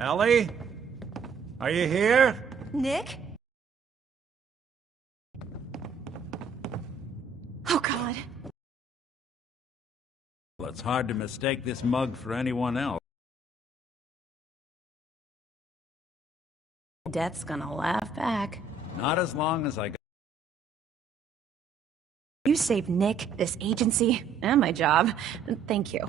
Ellie? Are you here? Nick? Oh, God. Well, it's hard to mistake this mug for anyone else. Death's gonna laugh back. Not as long as I got... You saved Nick, this agency, and my job. Thank you.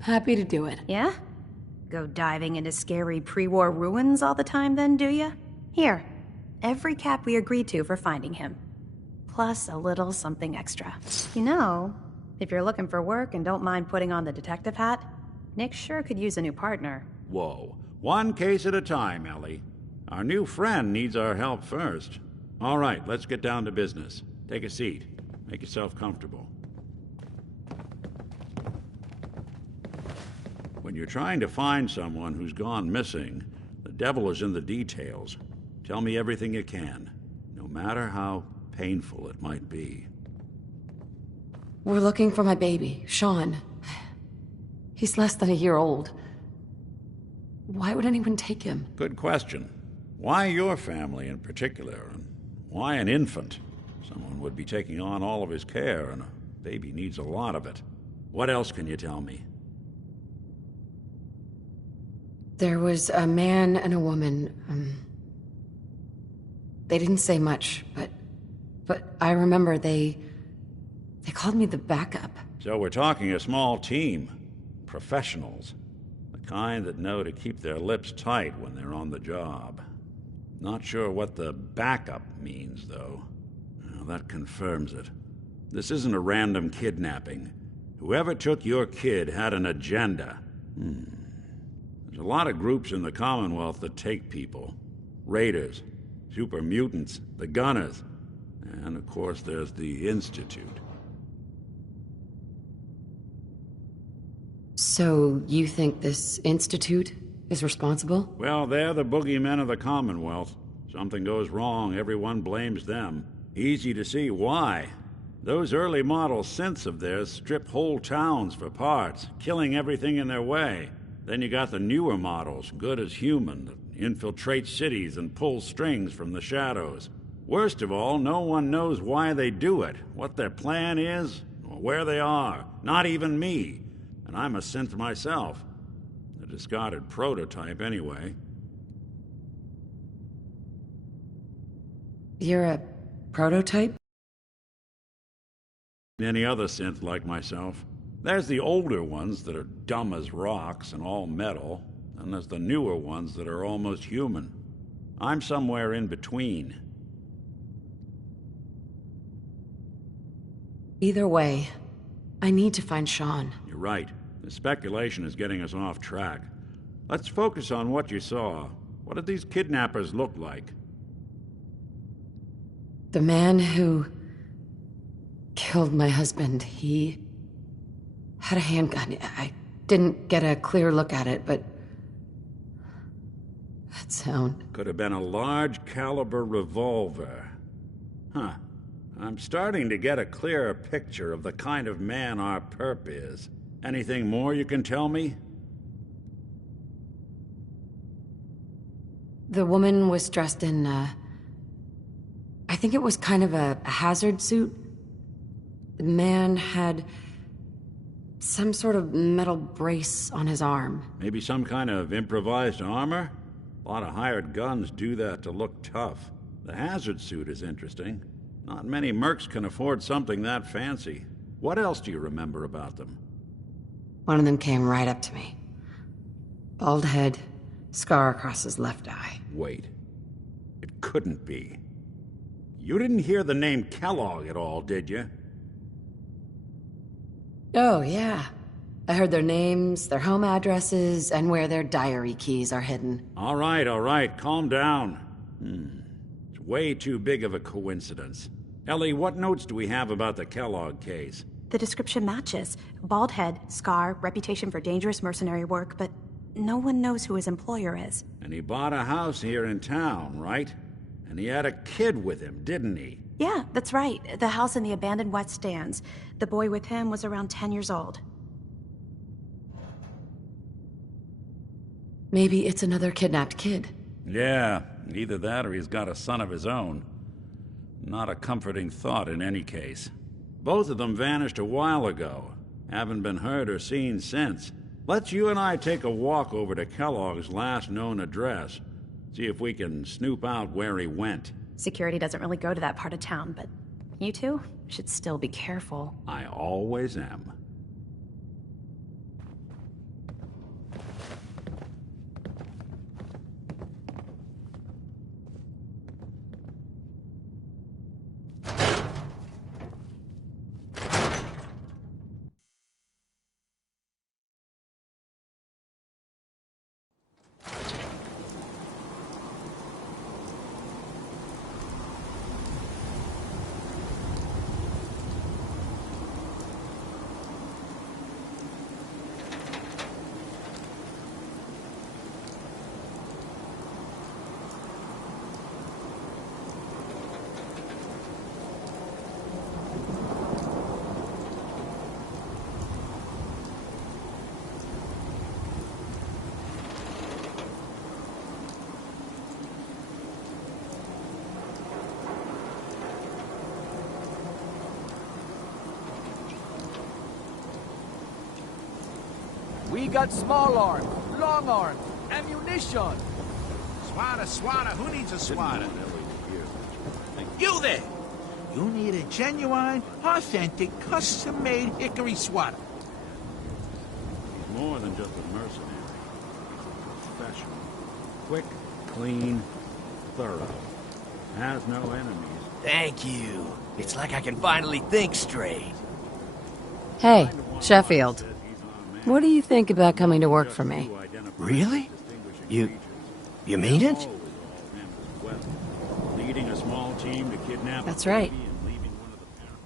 Happy to do it. Yeah? Go diving into scary pre-war ruins all the time then, do ya? Here, every cap we agreed to for finding him. Plus a little something extra. You know, if you're looking for work and don't mind putting on the detective hat, Nick sure could use a new partner. Whoa. One case at a time, Ellie. Our new friend needs our help first. All right, let's get down to business. Take a seat. Make yourself comfortable. When you're trying to find someone who's gone missing, the devil is in the details. Tell me everything you can, no matter how painful it might be. We're looking for my baby, Sean. He's less than a year old. Why would anyone take him? Good question. Why your family in particular, and why an infant? Someone would be taking on all of his care, and a baby needs a lot of it. What else can you tell me? There was a man and a woman. They didn't say much, but I remember they called me the backup. So we're talking a small team. Professionals. The kind that know to keep their lips tight when they're on the job. Not sure what the backup means, though. Well, that confirms it. This isn't a random kidnapping. Whoever took your kid had an agenda. There's a lot of groups in the Commonwealth that take people. Raiders, super mutants, the Gunners, and of course there's the Institute. So you think this institute is responsible? Well, they're the boogeymen of the Commonwealth. Something goes wrong, everyone blames them. Easy to see why. Those early model synths of theirs strip whole towns for parts, killing everything in their way. Then you got the newer models, good as human, that infiltrate cities and pull strings from the shadows. Worst of all, no one knows why they do it, what their plan is, or where they are. Not even me. And I'm a synth myself. A discarded prototype, anyway. You're a prototype? Any other synth like myself. There's the older ones that are dumb as rocks and all metal, and there's the newer ones that are almost human. I'm somewhere in between. Either way, I need to find Sean. You're right. The speculation is getting us off track. Let's focus on what you saw. What did these kidnappers look like? The man who killed my husband, he had a handgun. I didn't get a clear look at it, but that sound... Could have been a large caliber revolver. Huh. I'm starting to get a clearer picture of the kind of man our perp is. Anything more you can tell me? The woman was dressed in, I think it was kind of a hazard suit. The man had some sort of metal brace on his arm. Maybe some kind of improvised armor? A lot of hired guns do that to look tough. The hazard suit is interesting. Not many mercs can afford something that fancy. What else do you remember about them? One of them came right up to me. Bald head, scar across his left eye. Wait. It couldn't be. You didn't hear the name Kellogg at all, did you? Oh, yeah. I heard their names, their home addresses, and where their diary keys are hidden. All right, calm down. It's way too big of a coincidence. Ellie, what notes do we have about the Kellogg case? The description matches. Bald head, scar, reputation for dangerous mercenary work, but no one knows who his employer is. And he bought a house here in town, right? And he had a kid with him, didn't he? Yeah, that's right. The house in the abandoned West Stands. The boy with him was around 10 years old. Maybe it's another kidnapped kid. Yeah, either that or he's got a son of his own. Not a comforting thought in any case. Both of them vanished a while ago. Haven't been heard or seen since. Let's you and I take a walk over to Kellogg's last known address. See if we can snoop out where he went. Security doesn't really go to that part of town, but you two should still be careful. I always am. We got small arms, long arms, ammunition. Swatter, who needs a swatter? You there! You need a genuine, authentic, custom-made hickory swatter. He's more than just a mercenary. Professional. Quick, clean, thorough. Has no enemies. Thank you. It's like I can finally think straight. Hey, Sheffield. What do you think about coming to work for me? Really? You mean it? Leading a small team to kidnap. That's right. And leaving one of the parents.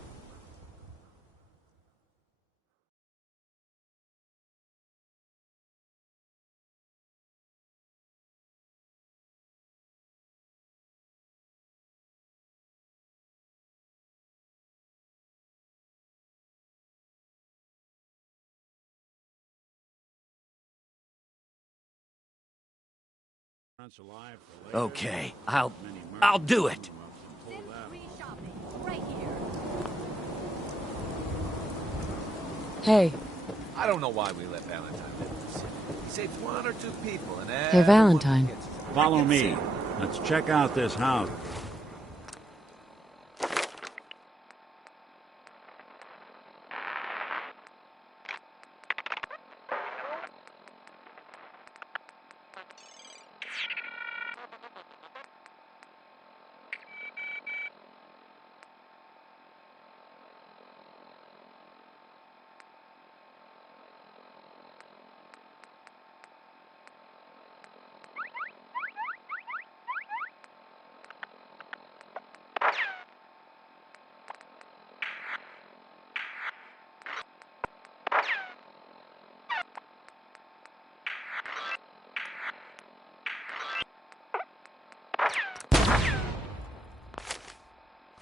Alive for later. Okay, I'll do it. Hey. I don't know why we let Valentine live in the city. He saved one or two people, and Hey, Valentine. Follow me. Let's check out this house.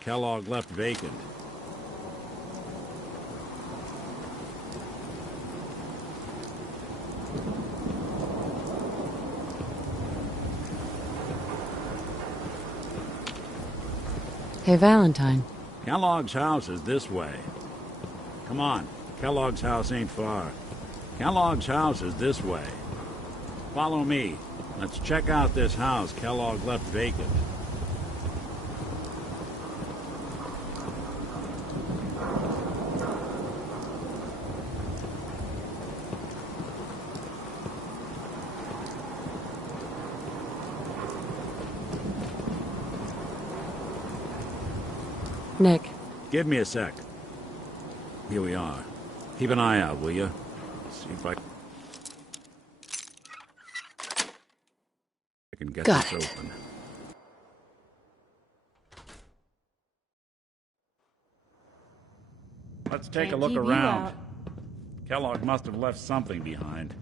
Kellogg left vacant. Hey, Valentine. Kellogg's house is this way. Come on, Kellogg's house ain't far. Kellogg's house is this way. Follow me. Let's check out this house Kellogg left vacant. Nick. Give me a sec. Here we are. Keep an eye out, will you? See if I can get Got this it. open. Let's take a look around. Kellogg must have left something behind.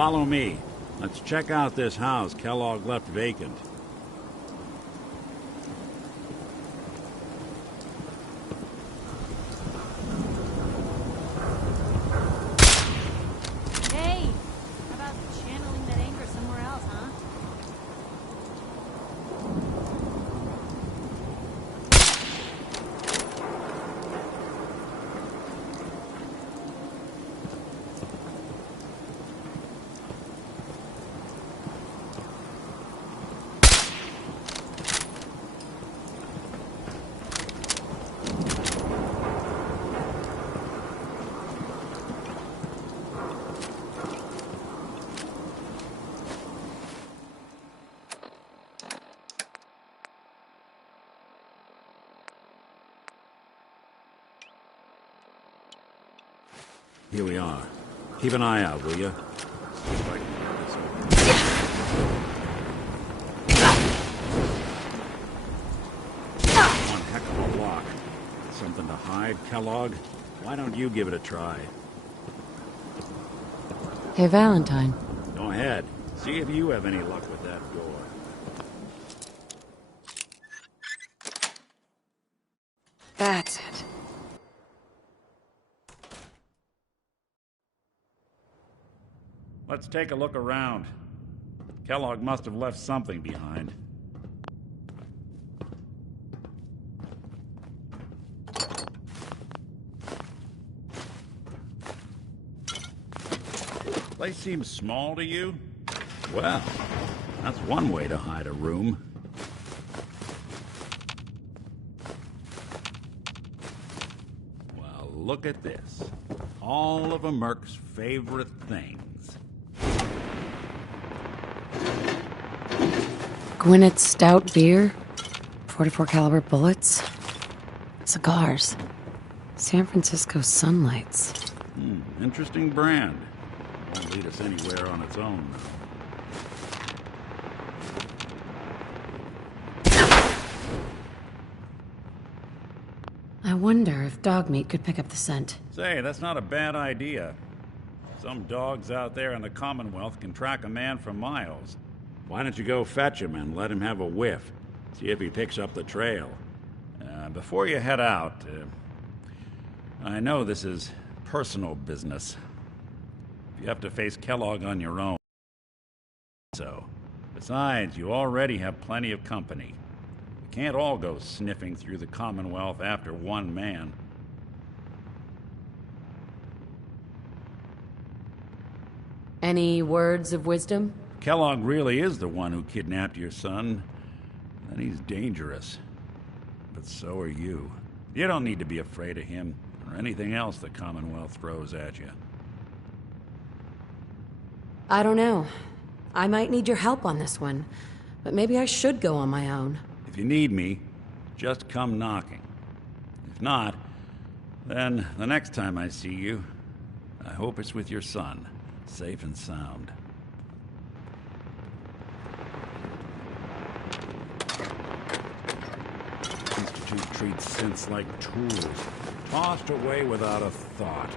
Follow me. Let's check out this house Kellogg left vacant. Hey! How about channeling that anger somewhere else, huh? Here we are. Keep an eye out, will you? One heck of a lock. Something to hide, Kellogg? Why don't you give it a try? Hey, Valentine. Go ahead. See if you have any luck with that door. That's it. Let's take a look around. Kellogg must have left something behind. Place seems small to you? Well, that's one way to hide a room. Well, look at this. All of a Merc's favorite things. Gwinnett's stout beer, 44 caliber bullets, cigars, San Francisco sunlights. Interesting brand. Won't lead us anywhere on its own, though. I wonder if dog meat could pick up the scent. Say, that's not a bad idea. Some dogs out there in the Commonwealth can track a man for miles. Why don't you go fetch him and let him have a whiff? See if he picks up the trail. Before you head out, I know this is personal business. You have to face Kellogg on your own. So, besides, you already have plenty of company. You can't all go sniffing through the Commonwealth after one man. Any words of wisdom? Kellogg really is the one who kidnapped your son, and he's dangerous. But so are you. You don't need to be afraid of him or anything else the Commonwealth throws at you. I don't know. I might need your help on this one, but maybe I should go on my own. If you need me, just come knocking. If not, then the next time I see you, I hope it's with your son, safe and sound. Institute treats synths like tools, tossed away without a thought.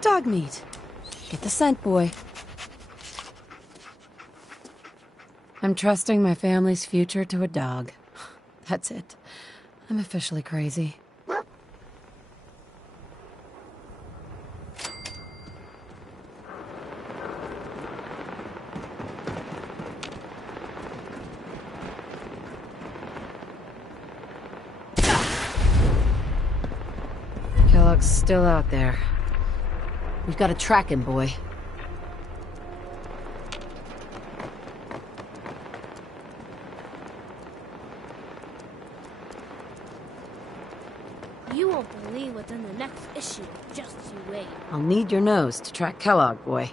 Dog meat. Get the scent, boy. I'm trusting my family's future to a dog. That's it. I'm officially crazy. Kellogg's still out there. We've got to track him, boy. You won't believe what's in the next issue. Just you wait. I'll need your nose to track Kellogg, boy.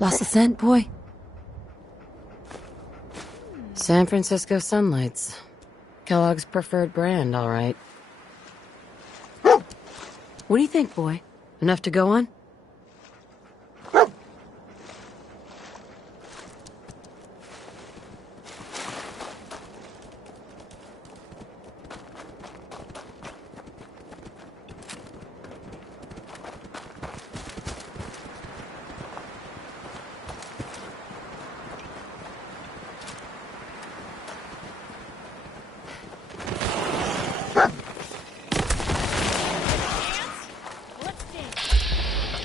Lost a scent, boy? San Francisco Sunlights. Kellogg's preferred brand, all right. What do you think, boy? Enough to go on? Let's dance.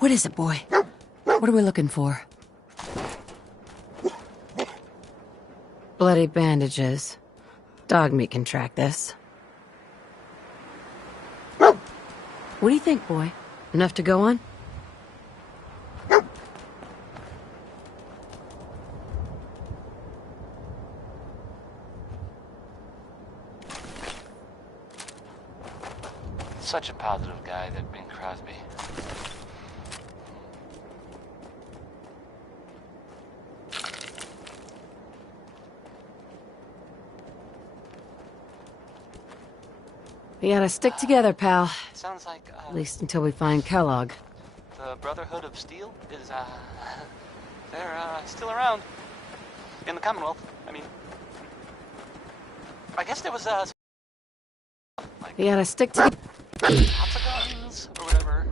What is it, boy? What are we looking for? Bloody bandages. Dog meat can track this. What do you think, boy? Enough to go on? Such a positive guy, that Bing Crosby. We gotta stick together, pal. Sounds like, At least until we find Kellogg. the Brotherhood of Steel is, they're, still around. In the Commonwealth, I mean. I guess there was, like, We gotta stick together. lots of guns, or whatever.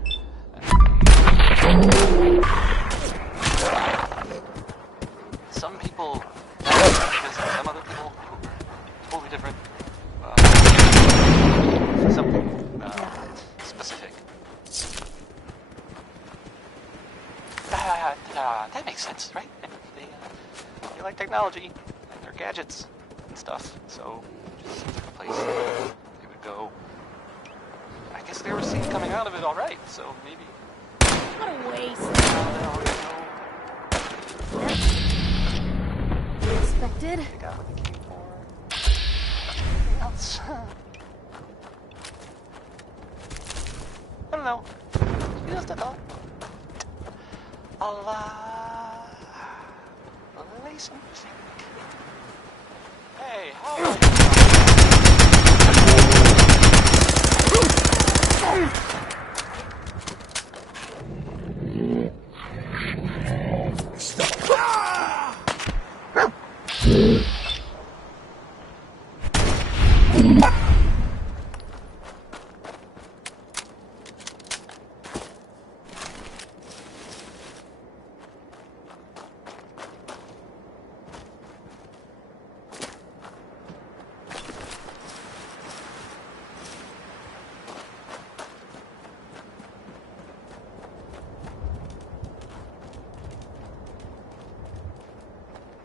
Some people, some other people, totally different. Something, specific. That makes sense, right? They like technology, and their gadgets, and stuff, so just seems like a place they would go. I guess they were seen coming out of it alright, so maybe. What a waste. They already know Expected. they got what they came for. Anything else? I don't know. Just a thought. I'll, play some music. Hey, how about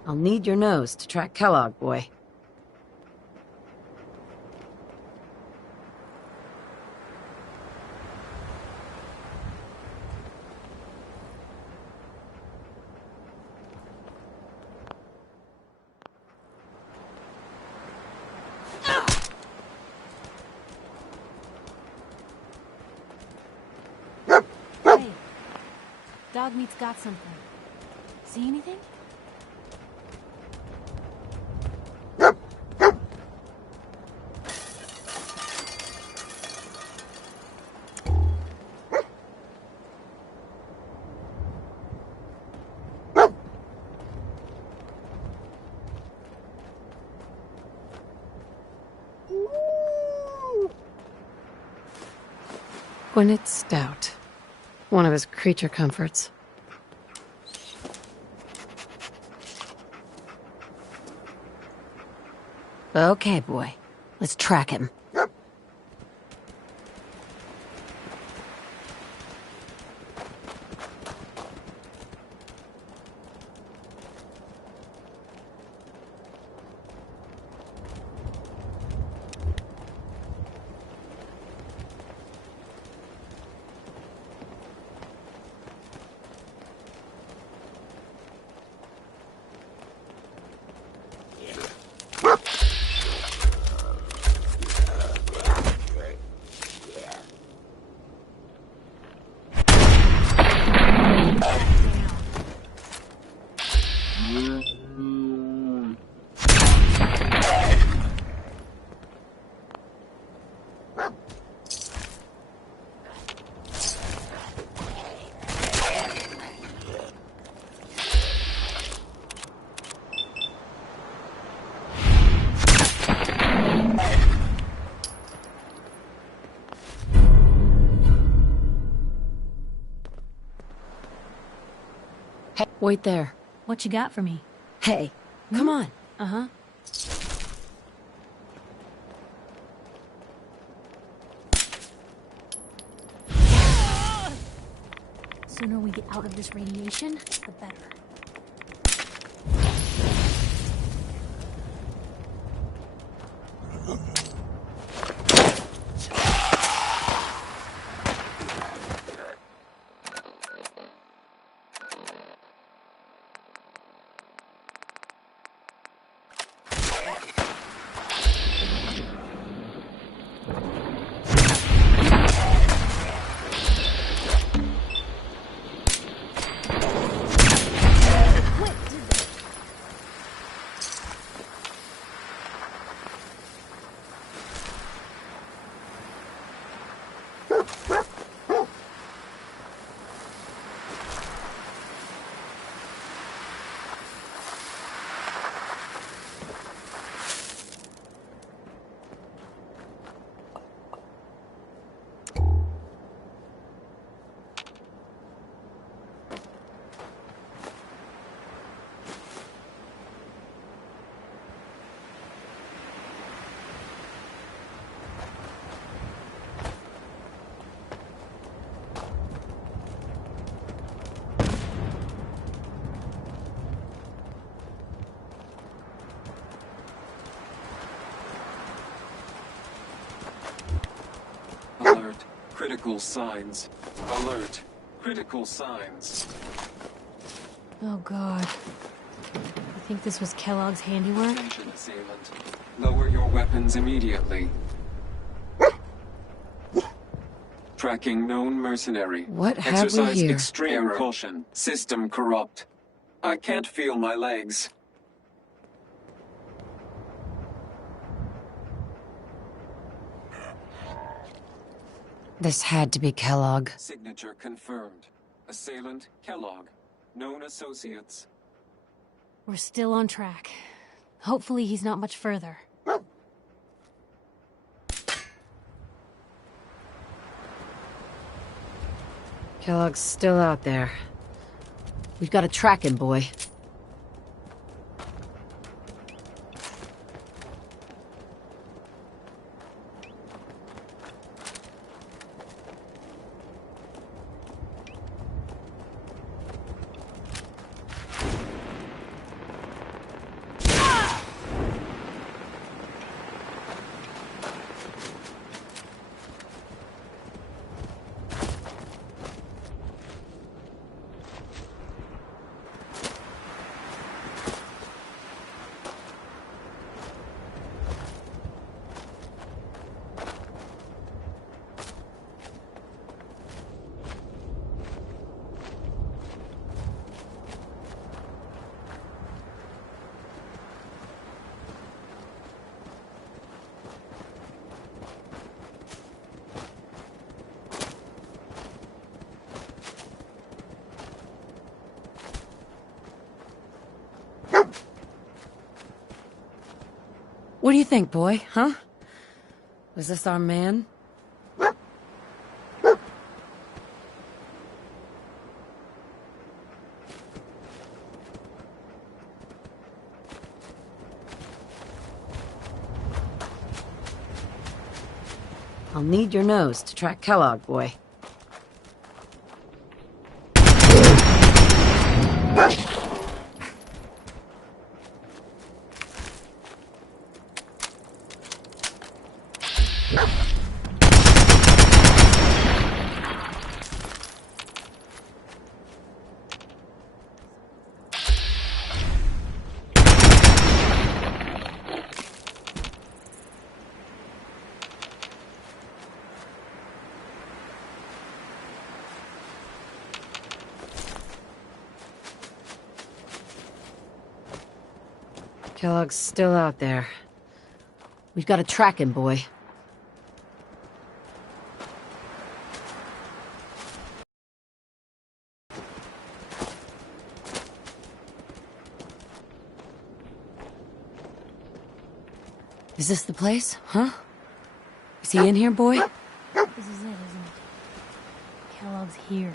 I'll need your nose to track Kellogg, boy. Hey, dog meat's got something. See anything? Gwyneth Stout. One of his creature comforts. Okay, boy. Let's track him. Hey, wait there. What you got for me? Hey, come on. Uh-huh. Sooner we get out of this radiation, the better. Alert. Critical signs. Alert. Critical signs. Oh god. You think this was Kellogg's handiwork? Attention, assailant. Lower your weapons immediately. Tracking known mercenary. What have we Exercise here? extreme caution. System corrupt. I can't feel my legs. This had to be Kellogg. Signature confirmed. Assailant Kellogg. Known associates. We're still on track. Hopefully he's not much further. Kellogg's still out there. We've got to track him, boy. What do you think, boy, huh? Was this our man? I'll need your nose to track Kellogg, boy. Kellogg's still out there. We've got to track him, boy. Is this the place, huh? Is he in here, boy? This is it, isn't it? Kellogg's here.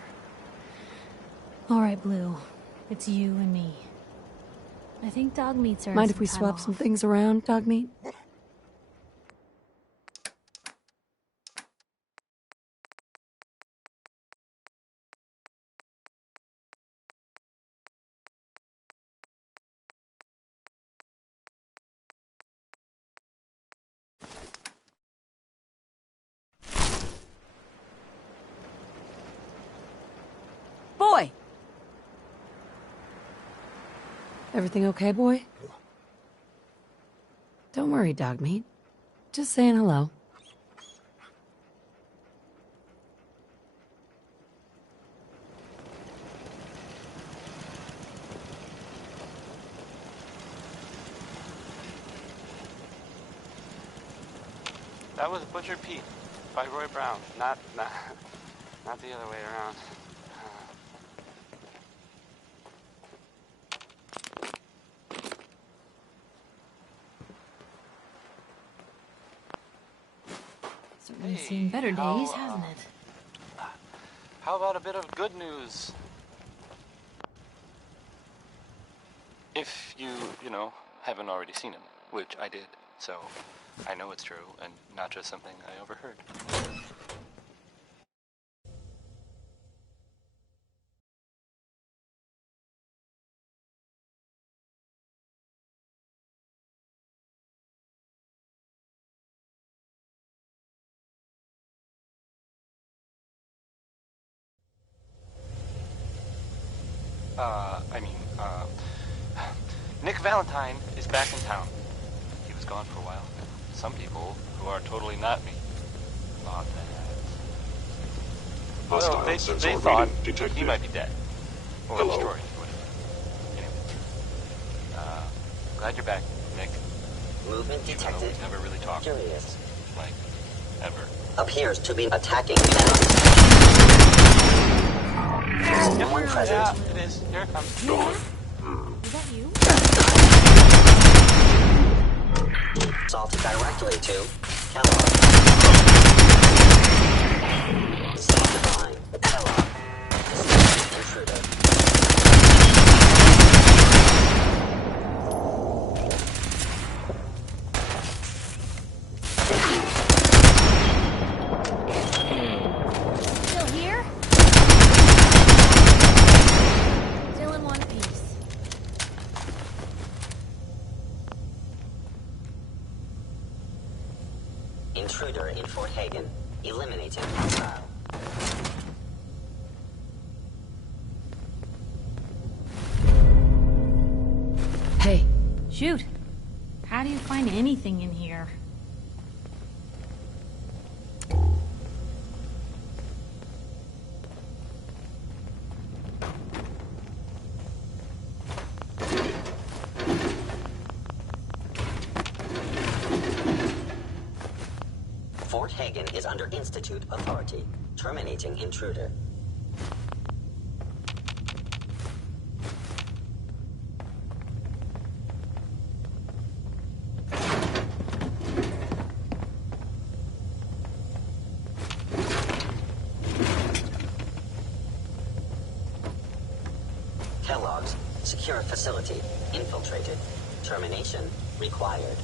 All right, Blue. It's you and me. I think dog meats are. Mind if we swap some things around, dog meat? Everything okay, boy? Don't worry, dog meat. Just saying hello. That was Butcher Pete by Roy Brown, not the other way around. Certainly seen better days, hasn't it? How about a bit of good news? If you haven't already seen him, which I did, so I know it's true and not just something I overheard. Nick Valentine is back in town. He was gone for a while. Some people, who are totally not me, thought that... Well, they thought he might be dead. Or destroyed, or whatever. Anyway. Glad you're back, Nick. Movement detected. We never really talked. Curious. Like, ever. Appears to be attacking now. One present. Yeah, it is. Here it comes. Is that you? Salted directly to Kellogg. Salted line. Kellogg. Intruder. Still here? Still in one piece. Intruder in Fort Hagen. Eliminating hostile. Hey. Shoot. How do you find anything in here? Fort Hagen is under Institute authority. Terminating intruder. Kellogg's secure facility infiltrated. Termination required.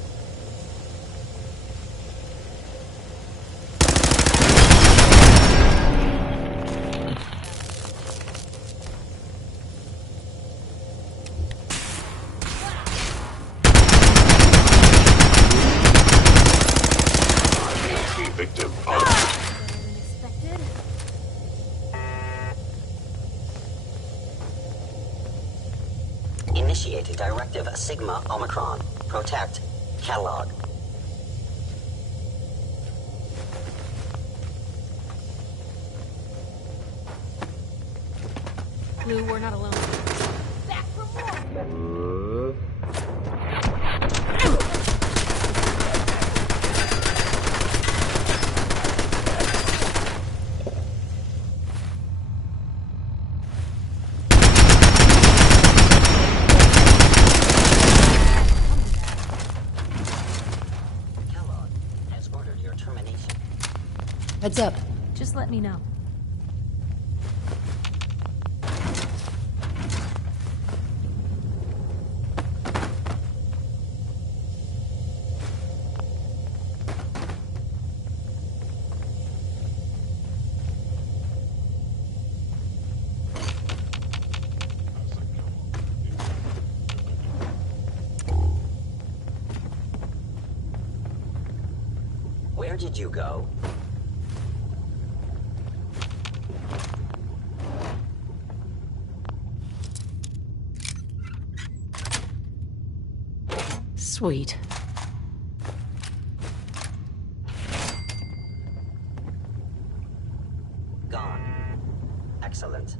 Victim Unexpected? Initiated directive Sigma Omicron. Protect Kellogg. Blue, we're not alone. Back for more! Kellogg has ordered your termination. Heads up. Just let me know. Where did you go? Sweet. Gone. Excellent.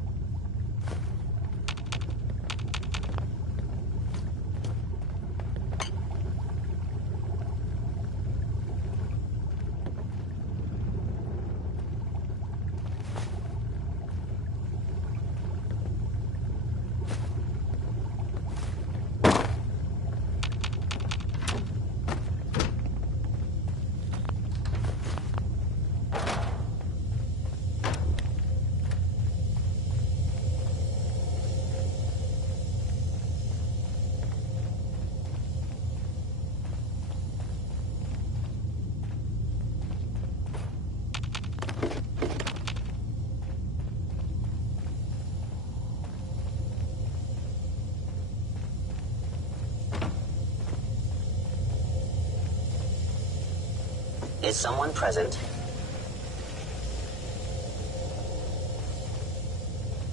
Is someone present?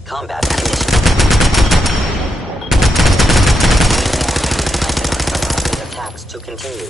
Combat initiated. Attacks to continue.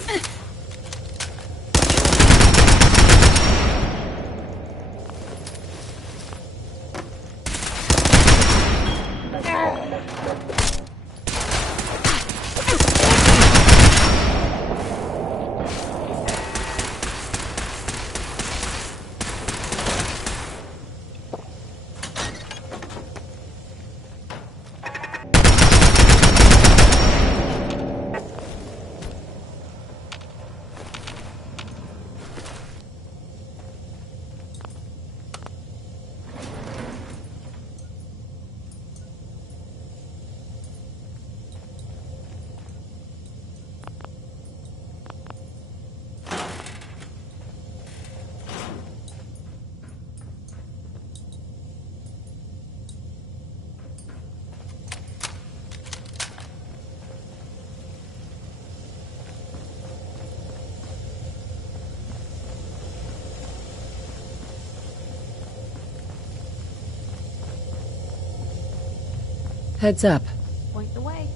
Heads up. Point the way.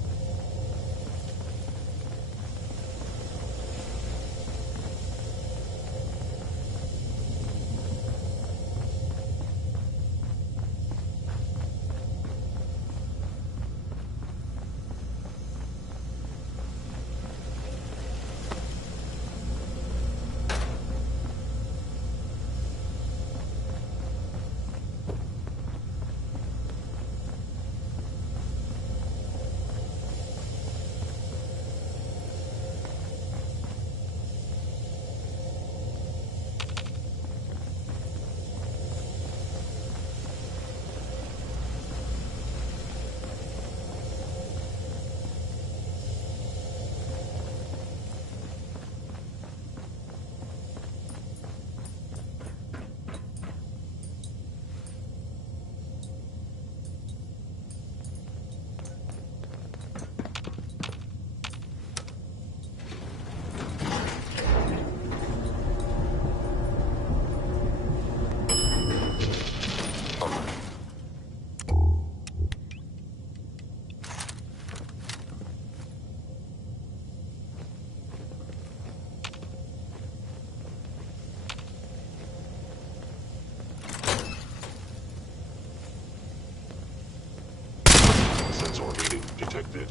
detected.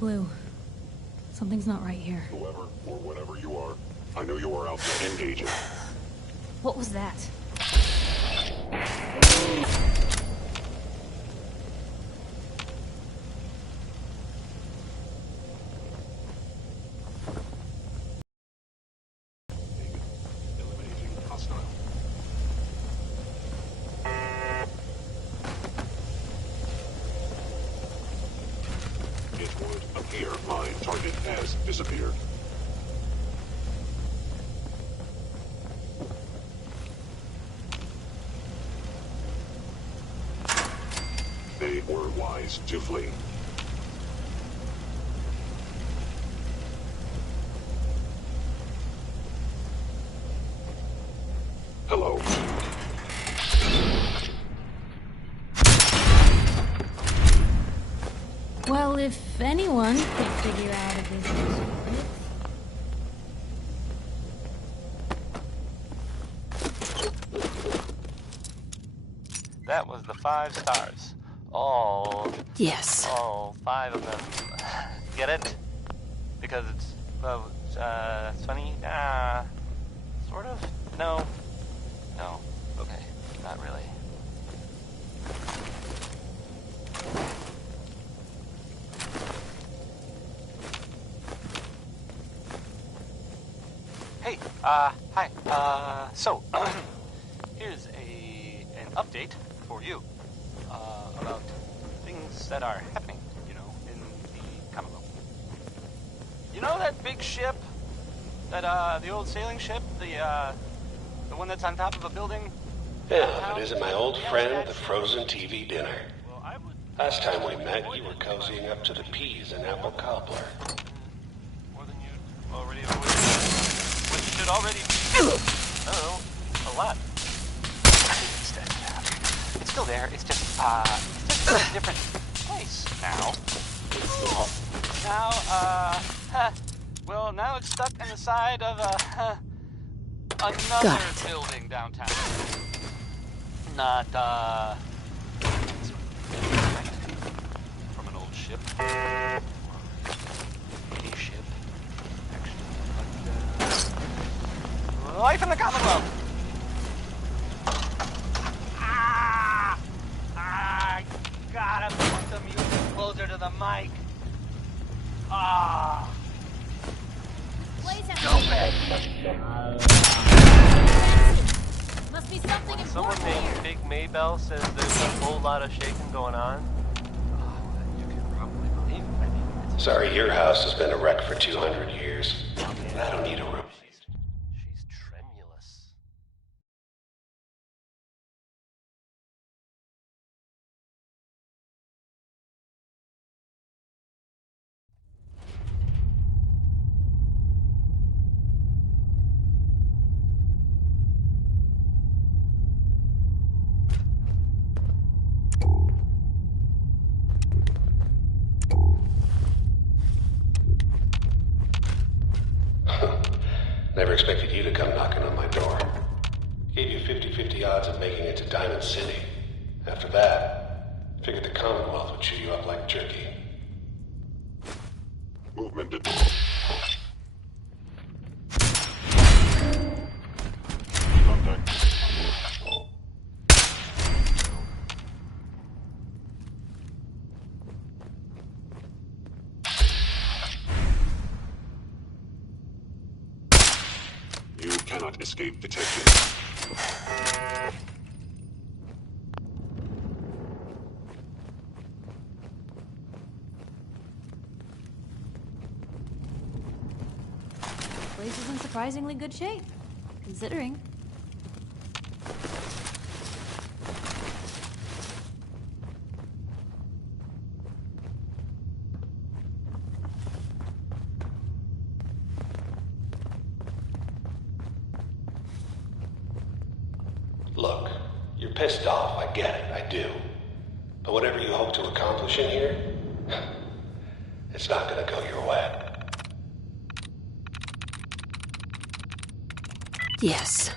Blue, something's not right here. Whoever or whatever you are, I know you are out there. Engage it. What was that? Eliminating hostile. It would appear my target has disappeared. They were wise to flee. Hello. Well, if anyone can figure out if this is secret. That was the 5 stars. All... Yes. All 5 of them. Get it? Because it's... well, it's funny? Sort of? No. No. Okay. Not really. Hey, hi. So, here's an update for you, about things that are happening, you know, in the Commonwealth. You know that big ship? That, the old sailing ship? The one that's on top of a building? Yeah, but isn't my old friend the frozen TV dinner? Last time we met, you were cozying up to the peas and apple cobbler. More than you already avoided. What you should already... I don't know. A lot. It's still there. It's just in a different place now. Well, now it's stuck in the side of another building downtown. Not, from an old ship. A ship. Actually. But, life in the Commonwealth! I gotta put the music closer to the mic. Must be something important. Someone named Big Maybell says there's a whole lot of shaking going on. You can probably believe it. Sorry, your house has been a wreck for 200 years. I don't need a room. She's tremulous. Never expected you to come knocking on my door. Gave you 50-50 odds of making it to Diamond City. After that, figured the Commonwealth would chew you up like jerky. Movement detected. Contact. You cannot escape detection. Place is in surprisingly good shape, considering. Look, you're pissed off, I get it, I do. But whatever you hope to accomplish in here, it's not gonna go your way. Yes.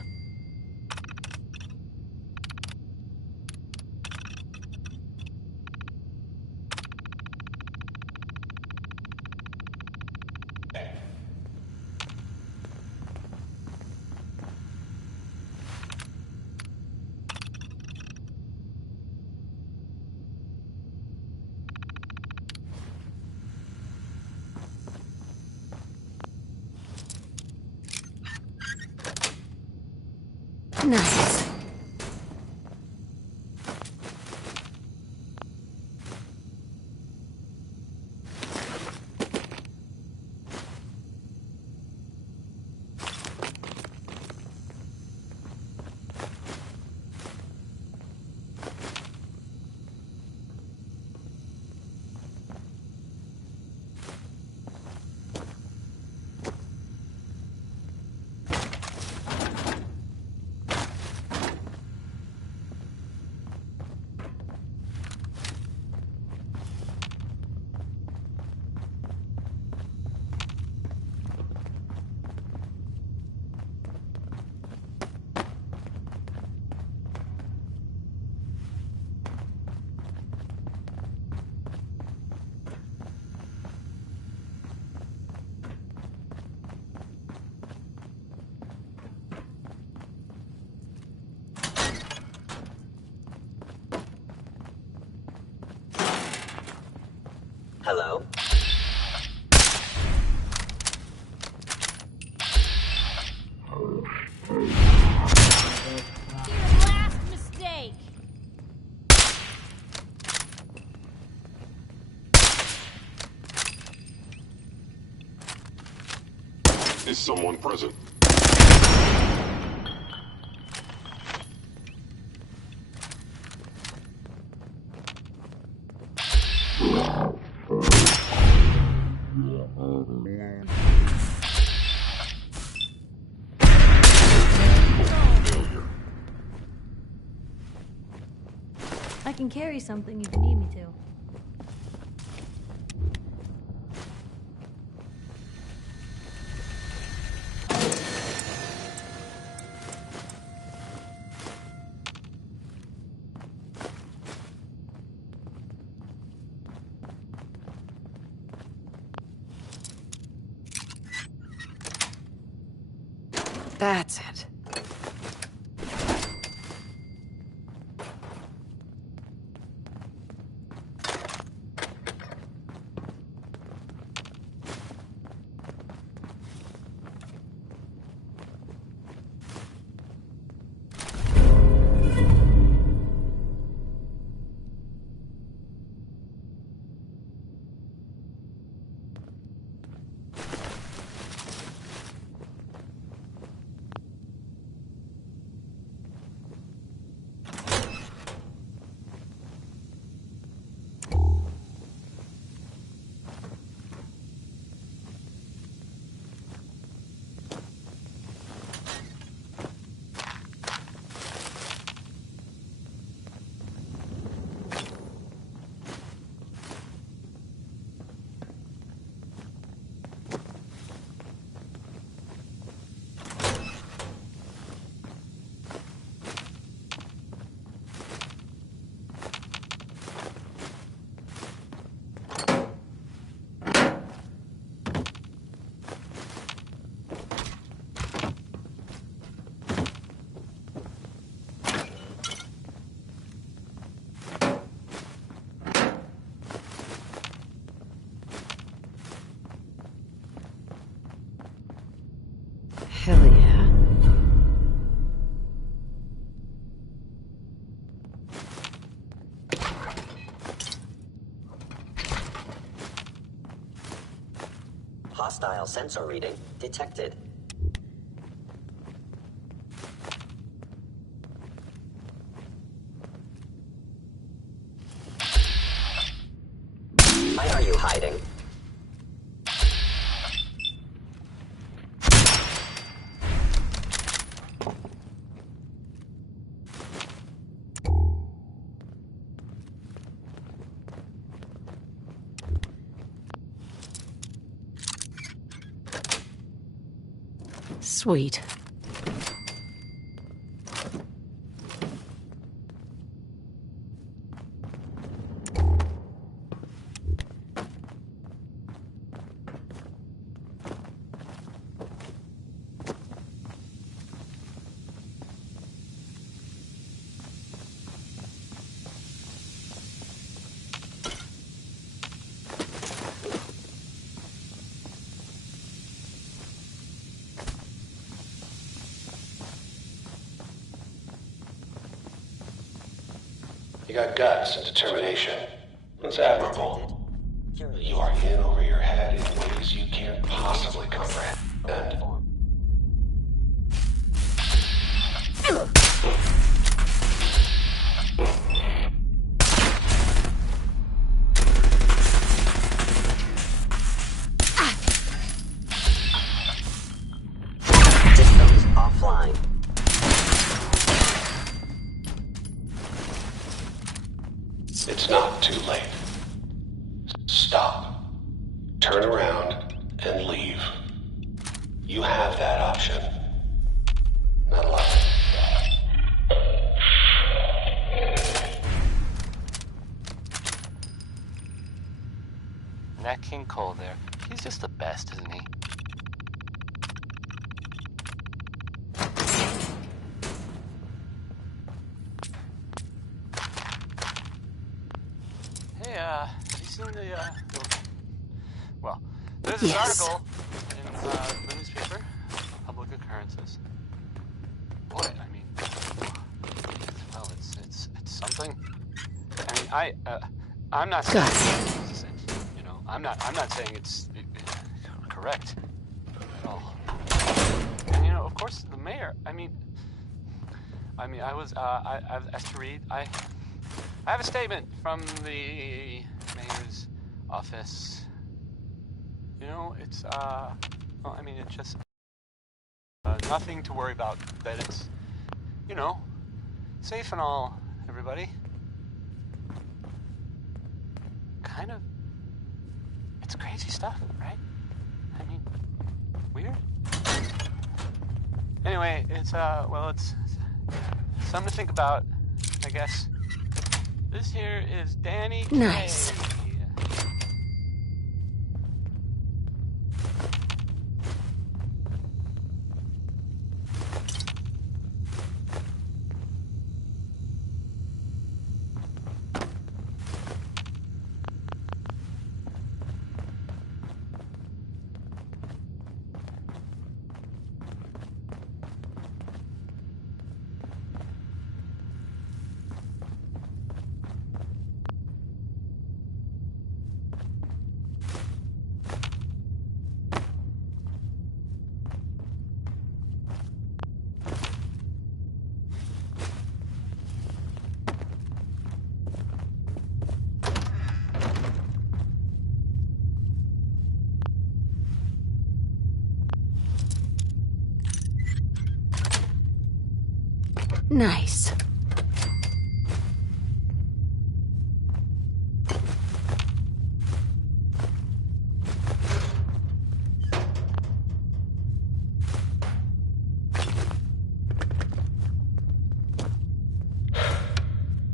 Hello? Your last mistake. Is someone present? I can carry something if you need me to. That's it. Hell yeah. Hostile sensor reading detected. Why are you hiding? Sweet. You got guts and determination. It's admirable. You are in over your head in ways you can't possibly comprehend. Systems offline. It's not too late. Stop. Turn around and leave. You have that option. Not a lot. Nat King Cole there. He's just the best, isn't he? Hey, have you seen the Well, there's this article in the newspaper, public occurrences. Boy, I mean, well, it's something. I mean, I'm not saying it's, you know, I'm not saying it's correct at all. And you know, of course, the mayor. I mean, I was I've asked to read. I have a statement from the mayor's office. You know, it's well, I mean, it's just nothing to worry about. That it's, you know, safe and all, everybody. Kind of. It's crazy stuff, right? I mean, weird. Anyway, it's well, it's something to think about, I guess. This here is Danny K. Nice. Nice.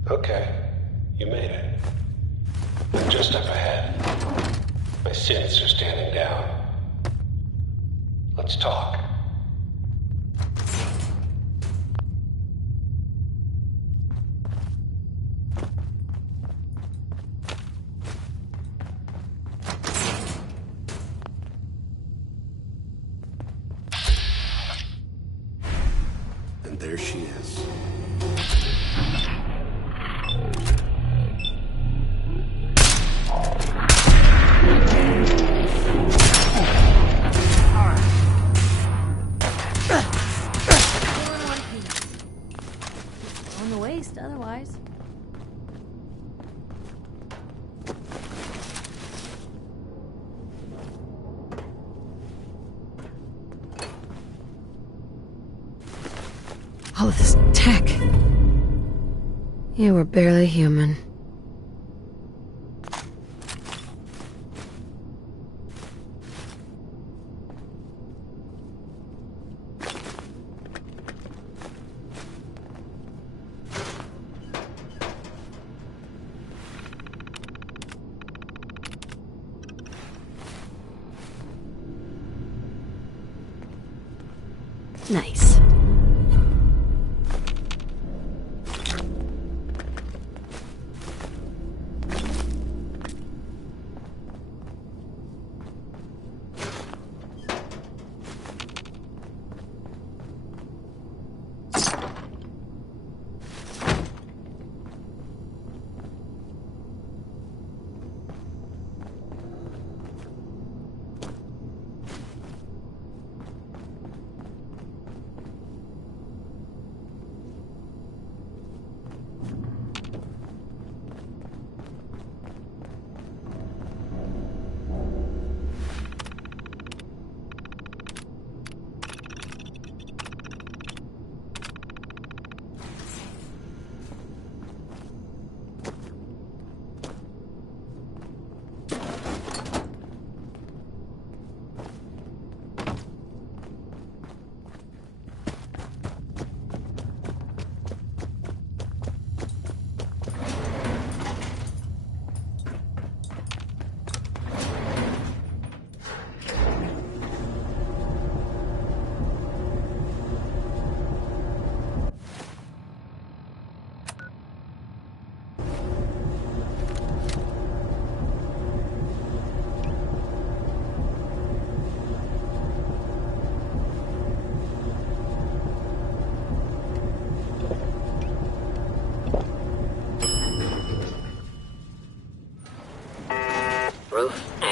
Okay, you made it. I'm just up ahead. My synths are standing down. Let's talk. And there she is. On the waist, otherwise. All of this tech. You were barely human. Nice.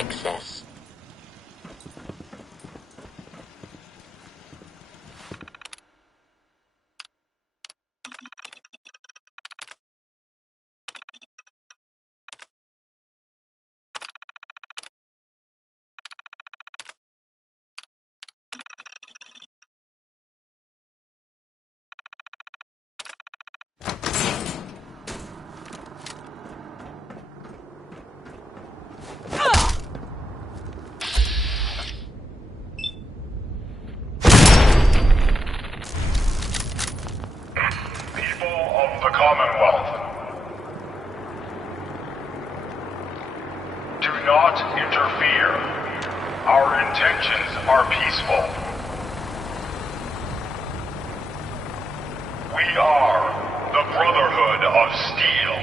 access. The Commonwealth. Do not interfere. Our intentions are peaceful. We are the Brotherhood of Steel.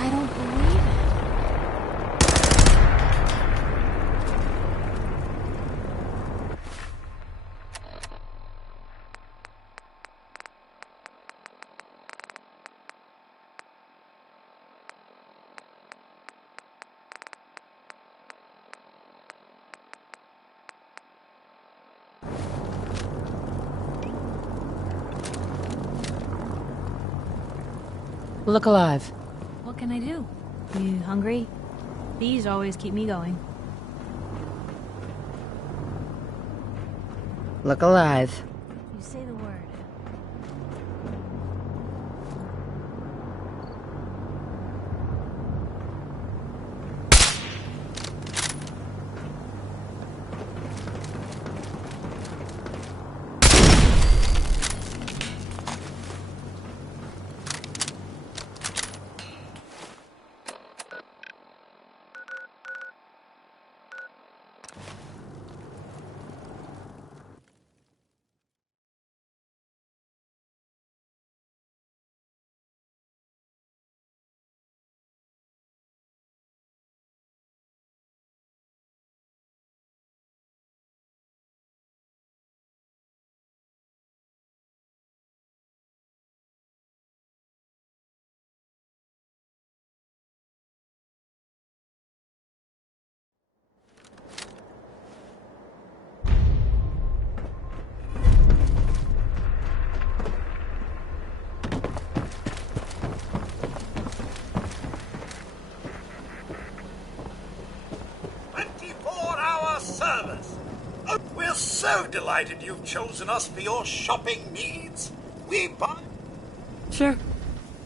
I don't believe it. Look alive. What can I do? You hungry? These always keep me going. Look alive. You say the word. We're so delighted you've chosen us for your shopping needs. We buy Sure.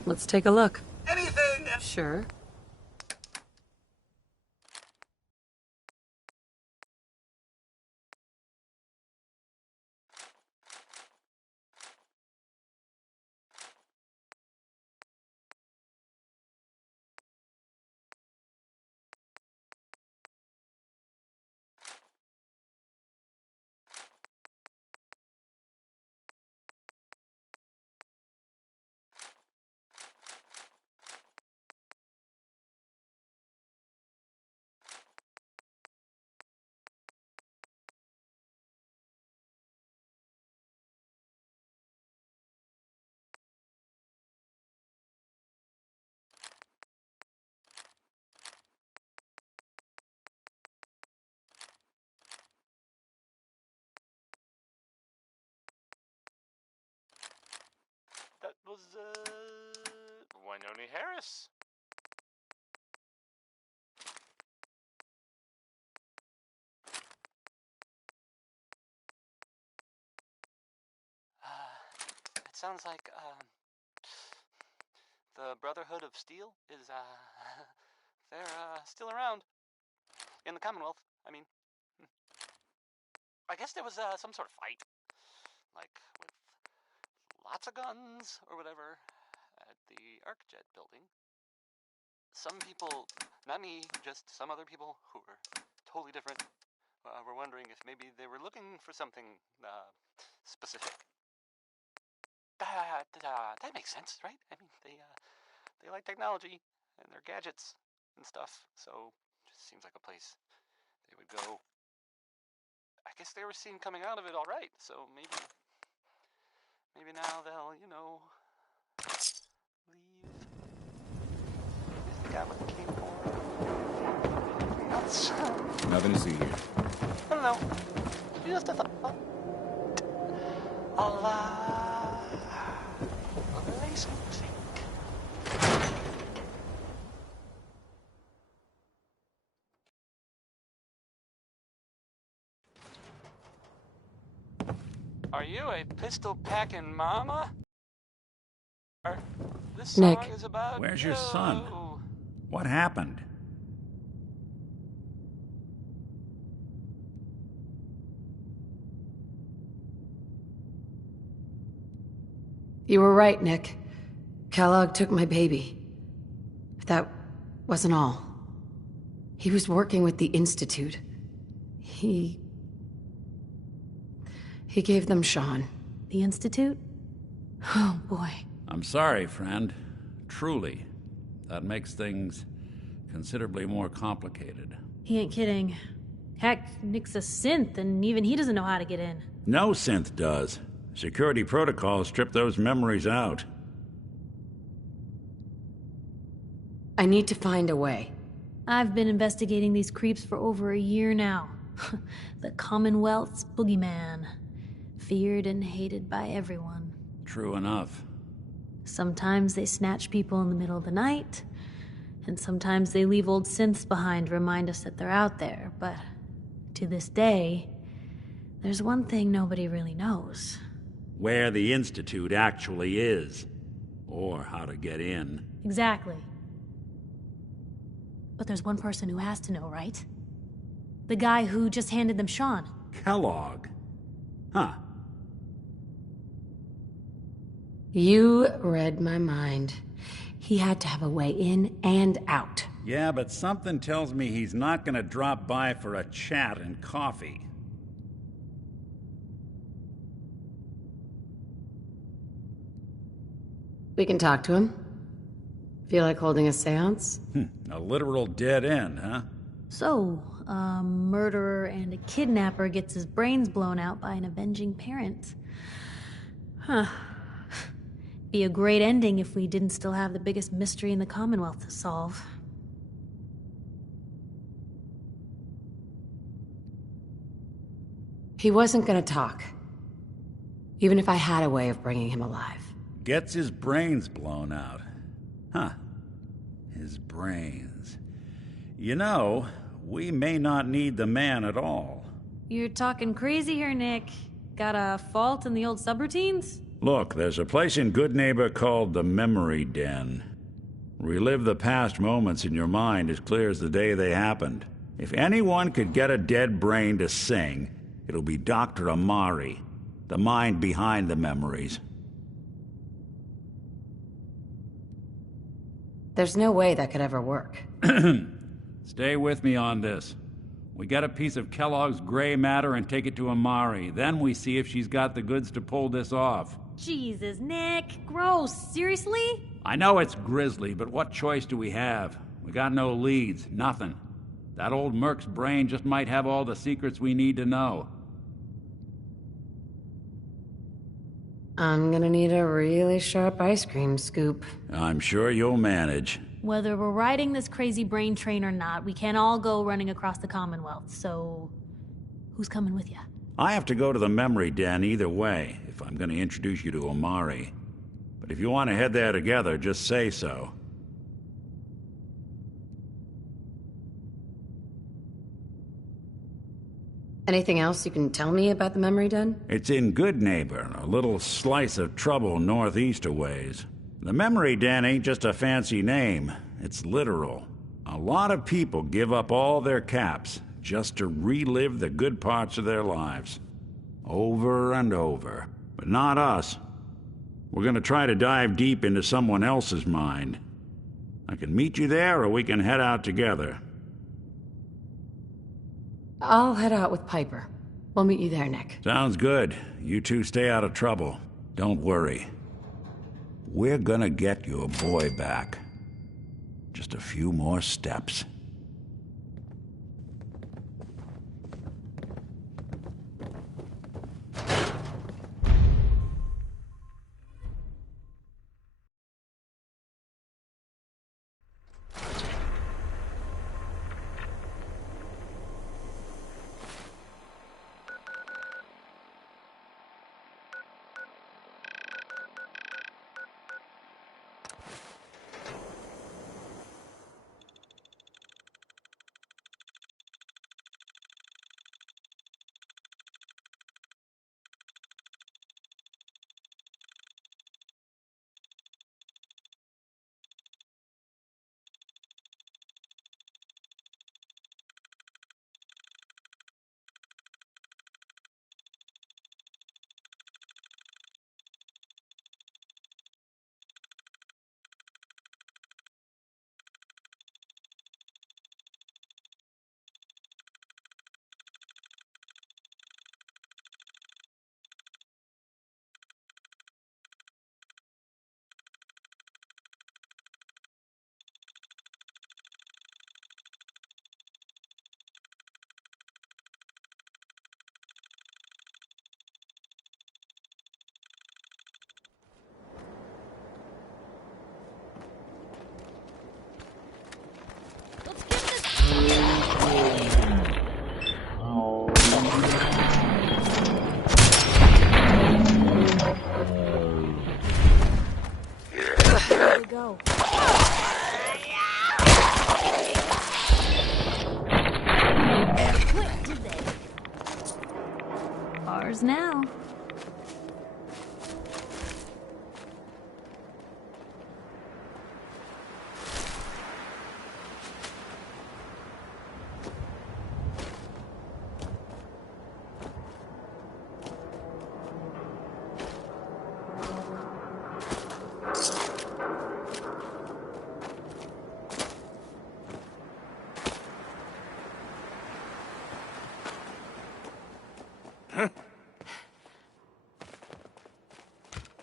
Let's take a look. anything. Sure. That was, Winona Harris. It sounds like, the Brotherhood of Steel is, they're, still around. In the Commonwealth, I mean. I guess there was, some sort of fight. Like, with lots of guns, or whatever, at the ArcJet building. Some people, not me, just some other people who were totally different, were wondering if maybe they were looking for something, specific. that makes sense, right? I mean, they like technology and their gadgets and stuff, so it just seems like a place they would go. I guess they were seen coming out of it all right, so maybe now they'll, leave. They got what they came for. Anything else? Nothing to see here. I don't know. Just a thought. Allah. Lace music. Are you a pistol-packing mama? This song Nick. is about Where's your son? What happened? You were right, Nick. Kellogg took my baby. But that wasn't all. He was working with the Institute. He gave them Sean. The Institute? Oh, boy. I'm sorry, friend. Truly. That makes things considerably more complicated. He ain't kidding. Heck, Nick's a synth, and even he doesn't know how to get in. No synth does. Security protocols strip those memories out. I need to find a way. I've been investigating these creeps for over a year now. The Commonwealth's boogeyman. Feared and hated by everyone. True enough. Sometimes they snatch people in the middle of the night, and sometimes they leave old synths behind to remind us that they're out there, but to this day, there's one thing nobody really knows. Where the Institute actually is. Or how to get in. Exactly. But there's one person who has to know, right? The guy who just handed them Sean. Kellogg. Huh. You read my mind. He had to have a way in and out. Yeah, but something tells me he's not gonna drop by for a chat and coffee. We can talk to him. Feel like holding a seance? A literal dead end, huh? So, a murderer and a kidnapper gets his brains blown out by an avenging parent. Huh. Be a great ending if we didn't still have the biggest mystery in the Commonwealth to solve. He wasn't gonna talk. Even if I had a way of bringing him alive. Gets his brains blown out. Huh. His brains. You know, we may not need the man at all. You're talking crazy here, Nick. Got a fault in the old subroutines? Look, there's a place in Good Neighbor called the Memory Den. Relive the past moments in your mind as clear as the day they happened. If anyone could get a dead brain to sing, it'll be Dr. Amari, the mind behind the memories. There's no way that could ever work. Stay with me on this. We get a piece of Kellogg's gray matter and take it to Amari. Then we see if she's got the goods to pull this off. Jesus, Nick. Gross. Seriously? I know it's grisly, but what choice do we have? We got no leads, nothing. That old Merc's brain just might have all the secrets we need to know. I'm gonna need a really sharp ice cream scoop. I'm sure you'll manage. Whether we're riding this crazy brain train or not, we can't all go running across the Commonwealth, so who's coming with you? I have to go to the Memory Den either way, if I'm going to introduce you to Omari. But if you want to head there together, just say so. Anything else you can tell me about the Memory Den? It's in Good Neighbor, a little slice of trouble northeast a ways. The Memory Den ain't just a fancy name, it's literal. A lot of people give up all their caps just to relive the good parts of their lives. Over and over. But not us. We're gonna try to dive deep into someone else's mind. I can meet you there, or we can head out together. I'll head out with Piper. We'll meet you there, Nick. Sounds good. You two stay out of trouble. Don't worry. We're gonna get your boy back. Just a few more steps. Go. Quick, did they? Ours now.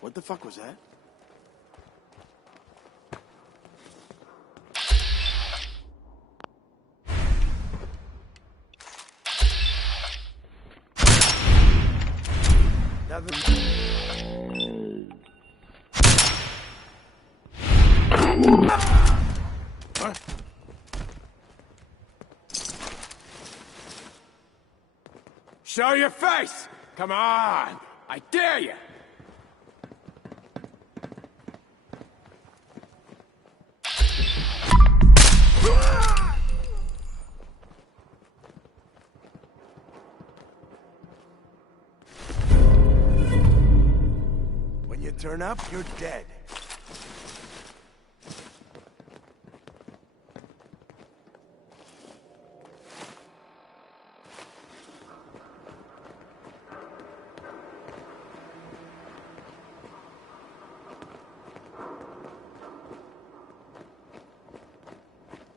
What the fuck was that? Huh? Show your face! Come on! I dare you! When you turn up, you're dead.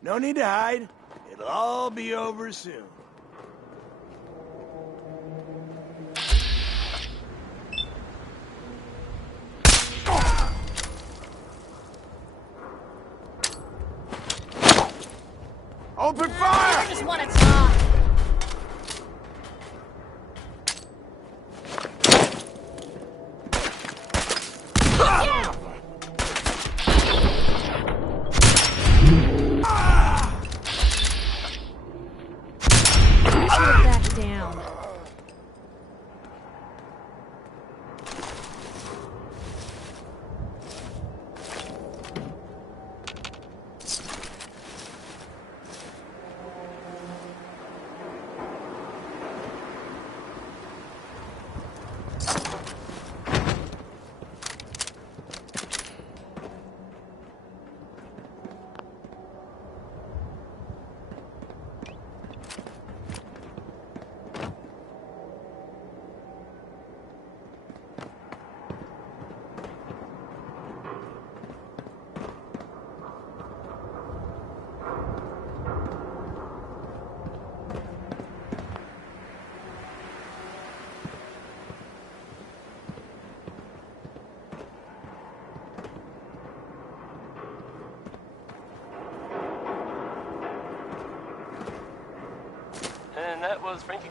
No need to hide. It'll all be over soon. Open fire! I just want to talk.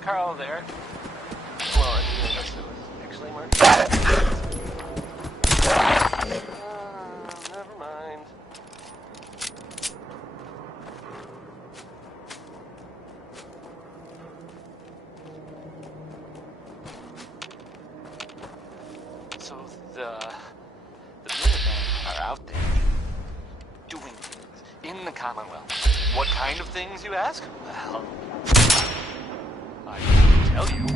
Carl there. Well, I mean, I guess it was actually murder. Never mind. So the Minutemen are out there doing things in the Commonwealth. What kind of things, you ask? Well, I can tell you.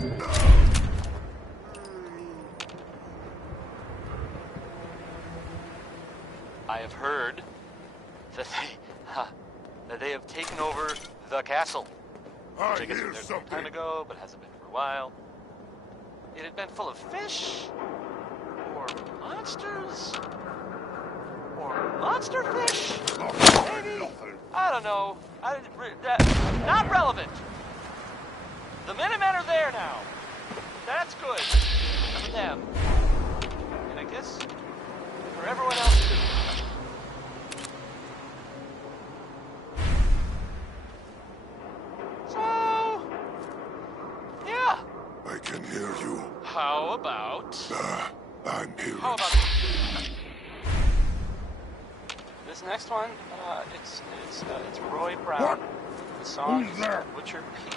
I have heard that they have taken over the castle. Which I guess was there some time ago, but hasn't been for a while. It had been full of fish, or monsters, or monster fish. Maybe. I don't know. Not relevant. The Minutemen are there now. That's good for them, and I guess for everyone else too. So, yeah. I can hear you. How about? I'm hearing. How about this next one? It's Roy Brown. What? The song Who's is there? Butcher Pete.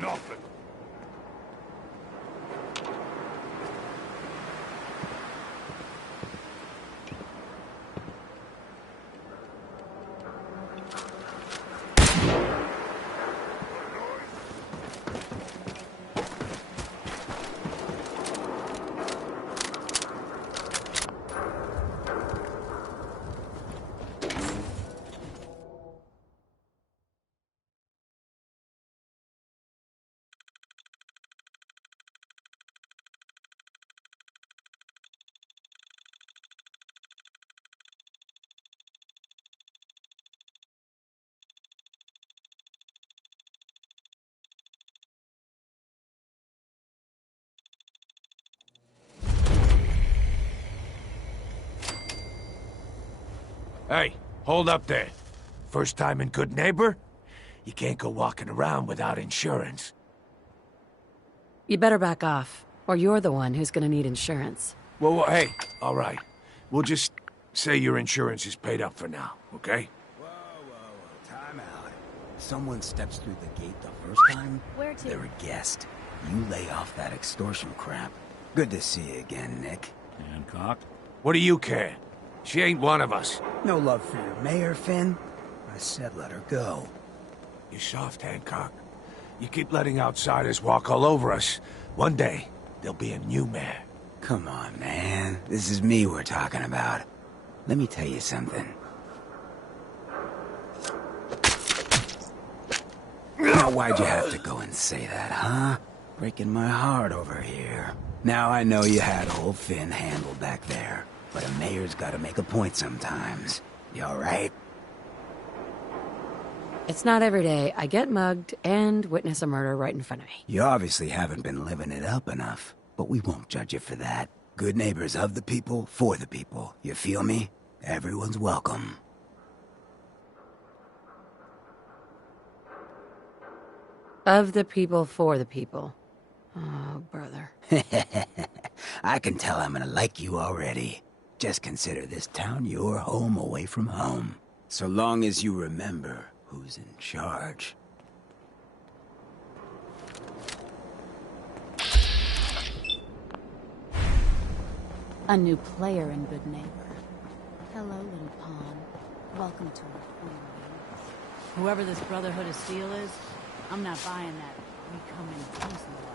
Nothing. Hey, hold up there. First time in Good Neighbor? You can't go walking around without insurance. You better back off, or you're the one who's gonna need insurance. Well, hey, all right. We'll just say your insurance is paid up for now, okay? Whoa, time out. Someone steps through the gate the first time, Where to? they're a guest. You lay off that extortion crap. Good to see you again, Nick. Hancock? What do you care? She ain't one of us. No love for your mayor, Finn? I said let her go. You're soft, Hancock. You keep letting outsiders walk all over us. One day, there'll be a new mayor. Come on, man. This is me we're talking about. Let me tell you something. Now, why'd you have to go and say that, huh? Breaking my heart over here. Now I know you had old Finn handled back there, but a mayor's gotta make a point sometimes. You alright? It's not every day I get mugged and witness a murder right in front of me. You obviously haven't been living it up enough, but we won't judge you for that. Good neighbors of the people, for the people. You feel me? Everyone's welcome. Of the people, for the people. Oh, brother. I can tell I'm gonna like you already. Just consider this town your home away from home. So long as you remember who's in charge. A new player in Good Neighbor. Hello, little pawn. Welcome to our family. Whoever this Brotherhood of Steel is, I'm not buying that. We come in peace and love.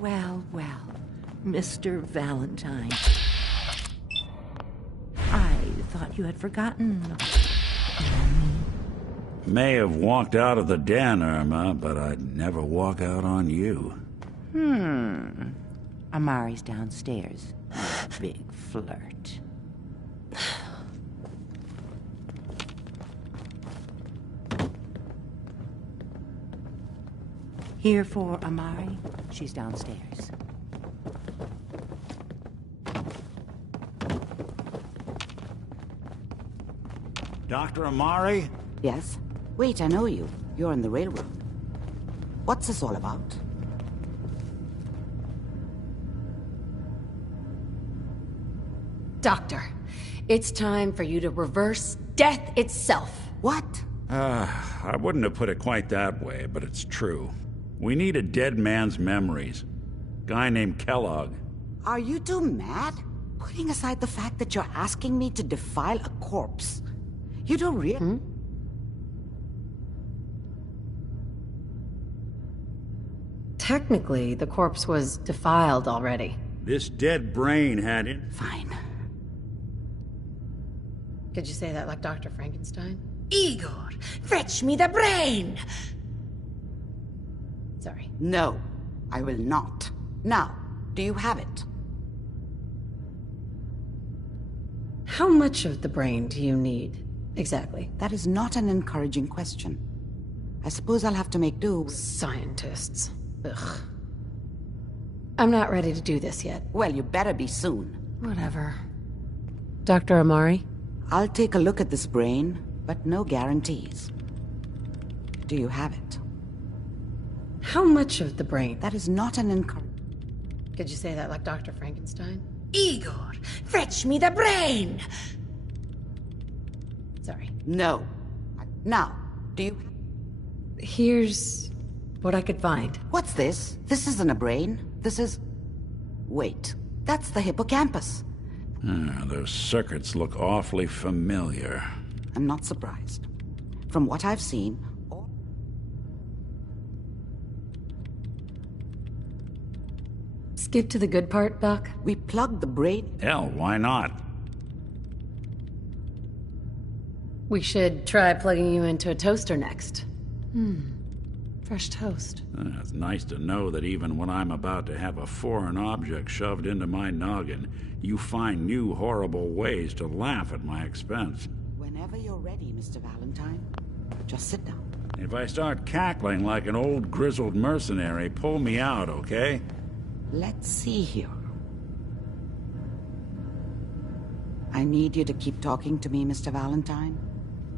Well, well, Mr. Valentine. I thought you had forgotten. May have walked out of the den, Irma, but I'd never walk out on you. Amari's downstairs. Big flirt. Here for Amari? She's downstairs. Dr. Amari? Yes? Wait, I know you. You're in the railroad. What's this all about? Doctor, it's time for you to reverse death itself. What? I wouldn't have put it quite that way, but it's true. We need a dead man's memories. Guy named Kellogg. Are you two mad? Putting aside the fact that you're asking me to defile a corpse, you don't really... Technically, the corpse was defiled already. This dead brain had it. Fine. Could you say that like Dr. Frankenstein? Igor, fetch me the brain! Sorry. No, I will not. Now, do you have it? How much of the brain do you need, exactly? That is not an encouraging question. I suppose I'll have to make do with... Scientists. Ugh. I'm not ready to do this yet. Well, you better be soon. Whatever. Dr. Amari? I'll take a look at this brain, but no guarantees. Do you have it? How much of the brain? That is not an encouraging... Could you say that like Dr. Frankenstein? Igor, fetch me the brain! Sorry. No. Now, do you... Here's what I could find. What's this? This isn't a brain. This is... Wait. That's the hippocampus. Those circuits look awfully familiar. I'm not surprised. From what I've seen... Skip to the good part, Doc? We plugged the brain... Hell, why not? We should try plugging you into a toaster next. Fresh toast. It's nice to know that even when I'm about to have a foreign object shoved into my noggin, you find new horrible ways to laugh at my expense. Whenever you're ready, Mr. Valentine. Just sit down. If I start cackling like an old grizzled mercenary, pull me out, okay? Let's see here. I need you to keep talking to me, Mr. Valentine.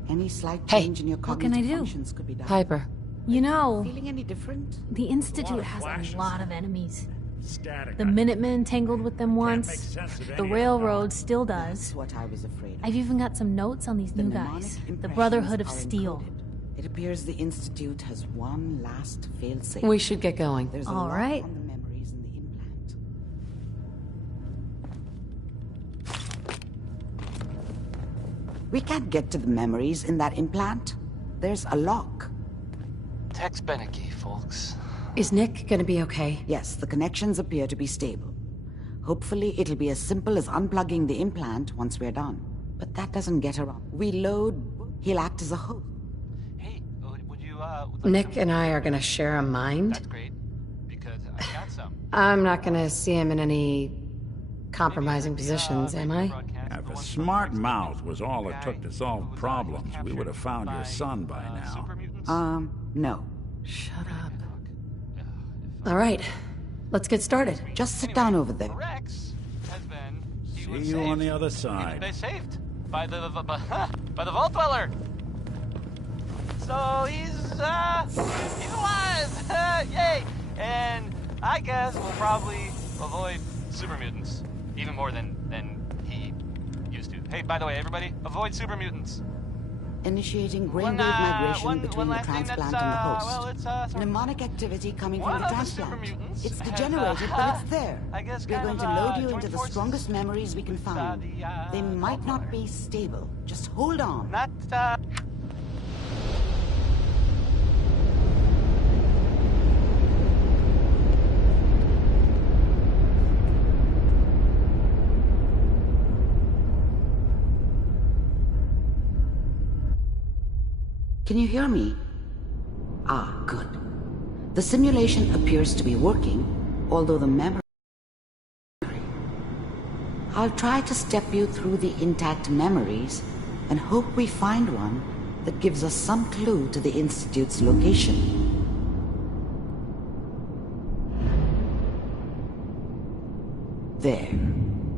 Any slight change in your cognitive functions could be done. Piper. You know, Feeling any different? the Institute has a lot of enemies. Static. The Minutemen tangled with them once. The Railroad still does. That's what I was afraid of. I've even got some notes on these new guys. The Brotherhood of Steel. It appears the Institute has one last failsafe. We should get going. There's a All lot right. on the memories in the implant. We can't get to the memories in that implant. There's a lock. Tex Beneke, folks. Is Nick gonna be okay? Yes, the connections appear to be stable. Hopefully it'll be as simple as unplugging the implant once we're done. But that doesn't get around. We load, he'll act as a host. Hey, would you, Nick and I are gonna share a mind? That's great, because I got some. I'm not gonna see him in any compromising positions, am I? If a smart mouth was all it took to solve problems, we would have found your son by now. No. Shut up. All right, let's get started. Just sit down over there. Rex has been... See you on the other side. They saved by the Vault Dweller. So he's alive. Yay! And I guess we'll probably avoid super mutants even more than he used to. Hey, by the way, everybody, avoid super mutants. Initiating brainwave migration between the last thing transplant that's, and the host. well, it's, Mnemonic activity coming one from the of the transplant. super mutants It's has, degenerated, but it's there. I guess We're kind going of, to load you joined into the forces strongest memories we can find. They might not be stable. Just hold on. Not, Can you hear me? Ah, good. The simulation appears to be working, although the memory... I'll try to step you through the intact memories and hope we find one that gives us some clue to the Institute's location. There.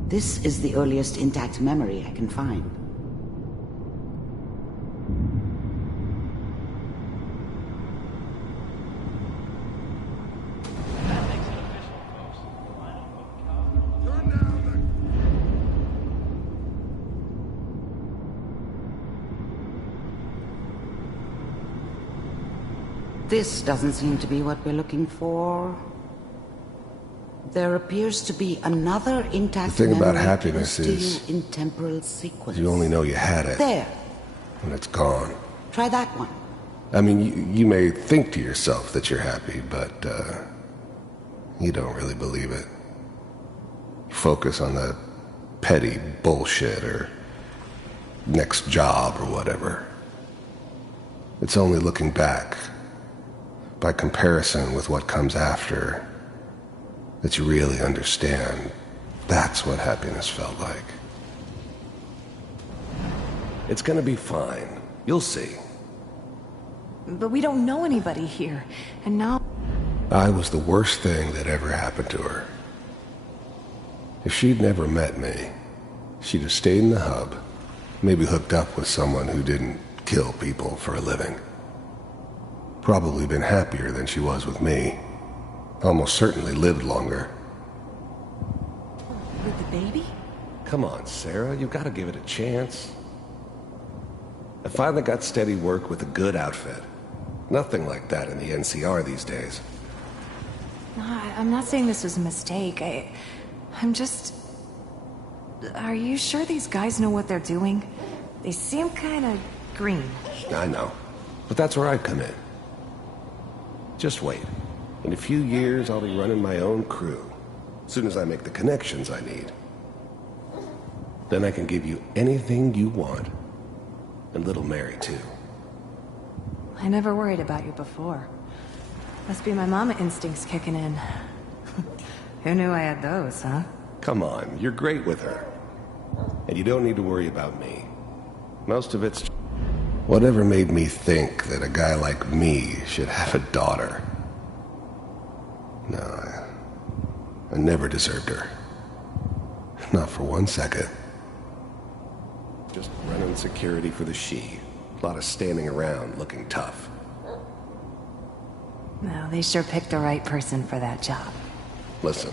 This is the earliest intact memory I can find. This doesn't seem to be what we're looking for. There appears to be another intact The thing about memory happiness close to is you in temporal sequence. you only know you had it. There. When it's gone. Try that one. I mean, you may think to yourself that you're happy, but you don't really believe it. You focus on the petty bullshit or next job or whatever. It's only looking back, by comparison with what comes after, that you really understand. That's what happiness felt like. It's gonna be fine. You'll see. But we don't know anybody here, and now... I was the worst thing that ever happened to her. If she'd never met me, she'd have stayed in the hub, maybe hooked up with someone who didn't kill people for a living. Probably been happier than she was with me. Almost certainly lived longer. With the baby? Come on, Sarah, you've got to give it a chance. I finally got steady work with a good outfit. Nothing like that in the NCR these days. No, I'm not saying this was a mistake. I'm just... Are you sure these guys know what they're doing? They seem kind of green. I know, but that's where I come in. Just wait. In a few years, I'll be running my own crew. As soon as I make the connections I need. Then I can give you anything you want. And little Mary, too. I never worried about you before. Must be my mama instincts kicking in. Who knew I had those, huh? Come on, you're great with her. And you don't need to worry about me. Most of it's... Whatever made me think that a guy like me should have a daughter? No, I never deserved her. Not for 1 second. Just running security for the she. A lot of standing around looking tough. No, they sure picked the right person for that job. Listen,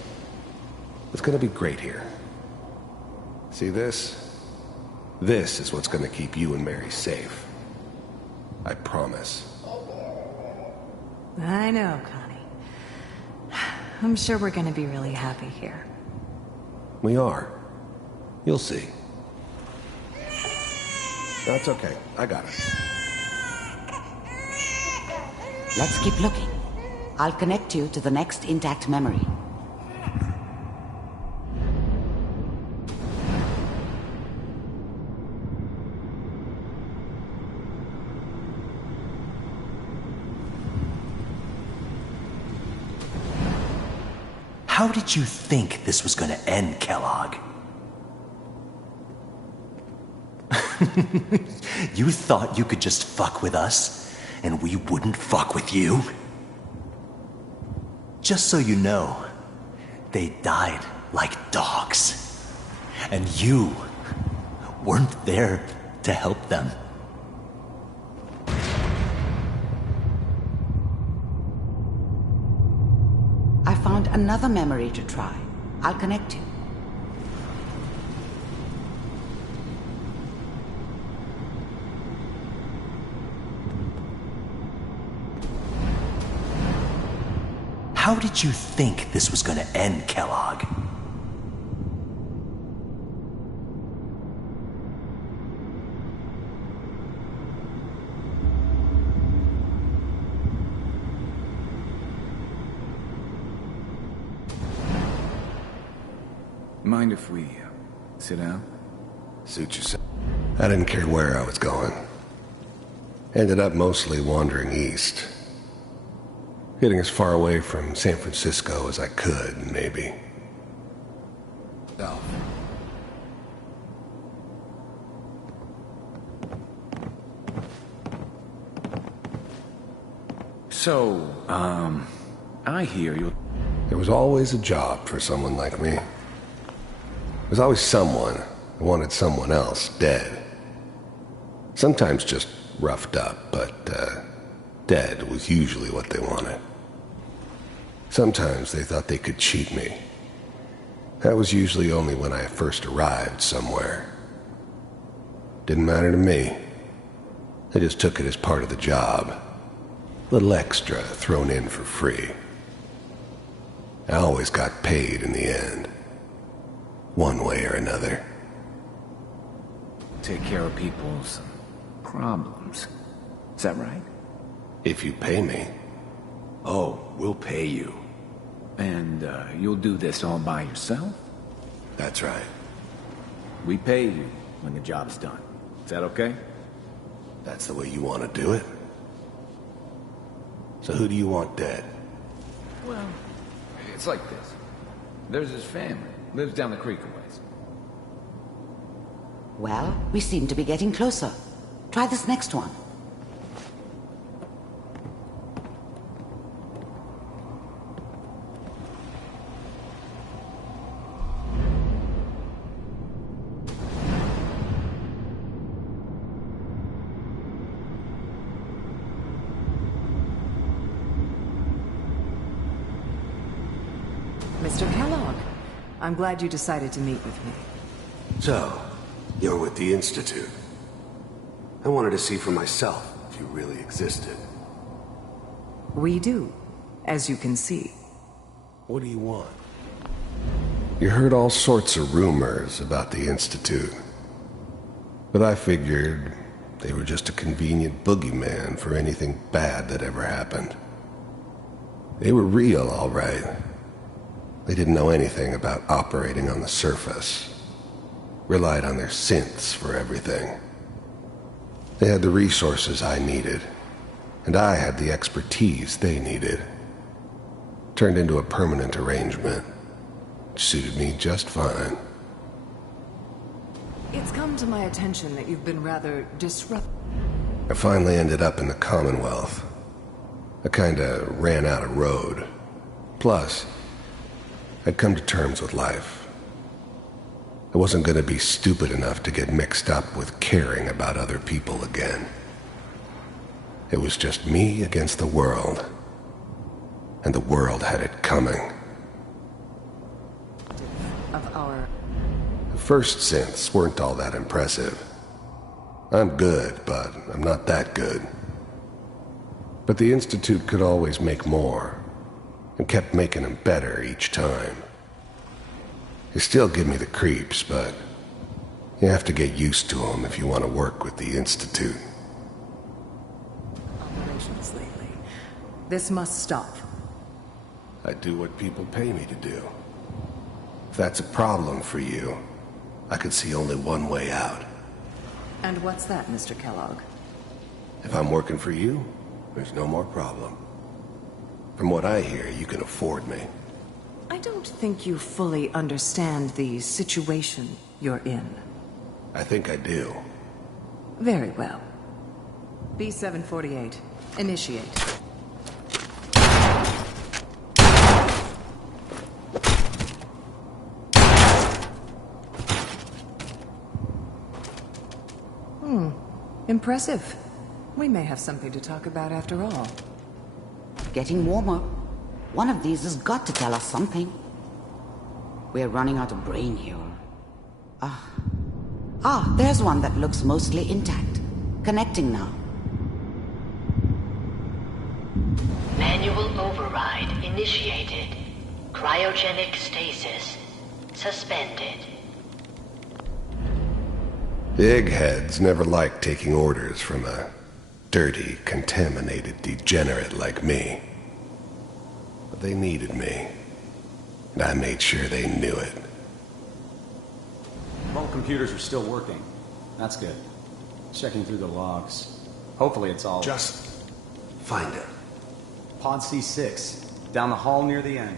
it's gonna be great here. See this? This is what's gonna keep you and Mary safe. I promise. I know, Connie. I'm sure we're gonna be really happy here. We are. You'll see. That's okay. I got it. Let's keep looking. I'll connect you to the next intact memory. How did you think this was gonna end, Kellogg? You thought you could just fuck with us, and we wouldn't fuck with you? Just so you know, they died like dogs. And you weren't there to help them. I found another memory to try. I'll connect you. How did you think this was gonna end, Kellogg? Mind if we sit down? Suit yourself. I didn't care where I was going. Ended up mostly wandering east. Getting as far away from San Francisco as I could, maybe. No. So, I hear you. There was always a job for someone like me. There's always someone who wanted someone else dead. Sometimes just roughed up, but dead was usually what they wanted. Sometimes they thought they could cheat me. That was usually only when I first arrived somewhere. Didn't matter to me. I just took it as part of the job. A little extra thrown in for free. I always got paid in the end. One way or another. Take care of people's problems. Is that right? If you pay me. Oh, we'll pay you. And you'll do this all by yourself? That's right. We pay you when the job's done. Is that okay? That's the way you want to do it? So who do you want dead? Well, it's like this. There's his family. Lives down the creek a ways. Well, we seem to be getting closer. Try this next one. Mr. Kellogg, I'm glad you decided to meet with me. So, you're with the Institute. I wanted to see for myself if you really existed. We do, as you can see. What do you want? You heard all sorts of rumors about the Institute. But I figured they were just a convenient boogeyman for anything bad that ever happened. They were real, all right. They didn't know anything about operating on the surface. Relied on their synths for everything. They had the resources I needed, and I had the expertise they needed. Turned into a permanent arrangement. Suited me just fine. It's come to my attention that you've been rather disruptive. I finally ended up in the Commonwealth. I kinda ran out of road. Plus, I'd come to terms with life. I wasn't gonna be stupid enough to get mixed up with caring about other people again. It was just me against the world. And the world had it coming. Of our... The first synths weren't all that impressive. I'm good, but I'm not that good. But the Institute could always make more, and kept making them better each time. They still give me the creeps, but you have to get used to them if you want to work with the Institute. Operations lately. This must stop. I do what people pay me to do. If that's a problem for you, I could see only one way out. And what's that, Mr. Kellogg? If I'm working for you, there's no more problem. From what I hear, you can afford me. I don't think you fully understand the situation you're in. I think I do. Very well. B-748, initiate. Impressive. We may have something to talk about after all. Getting warmer. One of these has got to tell us something. We're running out of brain here. There's one that looks mostly intact. Connecting now. Manual override initiated. Cryogenic stasis suspended. The eggheads never liked taking orders from a dirty, contaminated degenerate like me. But they needed me, and I made sure they knew it. All computers are still working. That's good. Checking through the logs. Hopefully it's all... Just find it. Pod C6, down the hall near the end.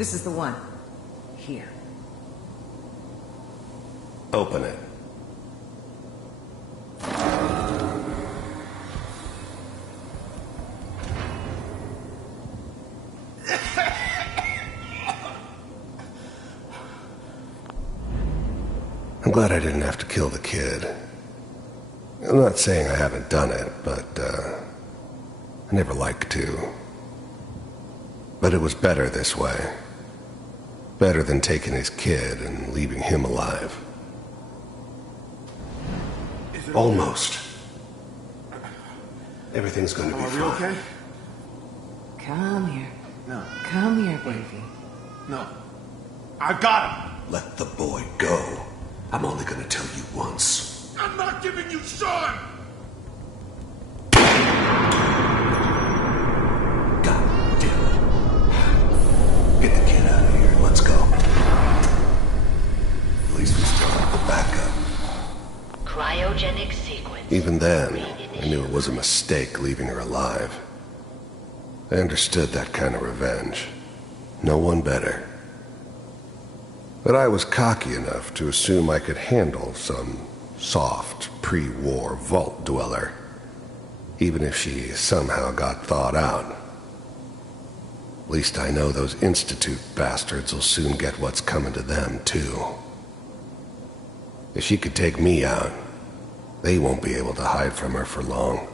This is the one. Here. Open it. I'm glad I didn't have to kill the kid. I'm not saying I haven't done it, but, I never liked to. But it was better this way. Better than taking his kid and leaving him alive. Almost. Everything's gonna be fine. Okay? Come here. No. Come here, baby. No. I've got him! Let the boy go. I'm only gonna tell you once. I'm not giving you Sean! God damn it. Get the kid out of here. Let's go. At least we still have the backup. Cryogenic sequence. Even then, I knew it was a mistake leaving her alive. I understood that kind of revenge. No one better. But I was cocky enough to assume I could handle some soft, pre-war vault dweller, even if she somehow got thawed out. At least I know those Institute bastards will soon get what's coming to them, too. If she could take me out, they won't be able to hide from her for long.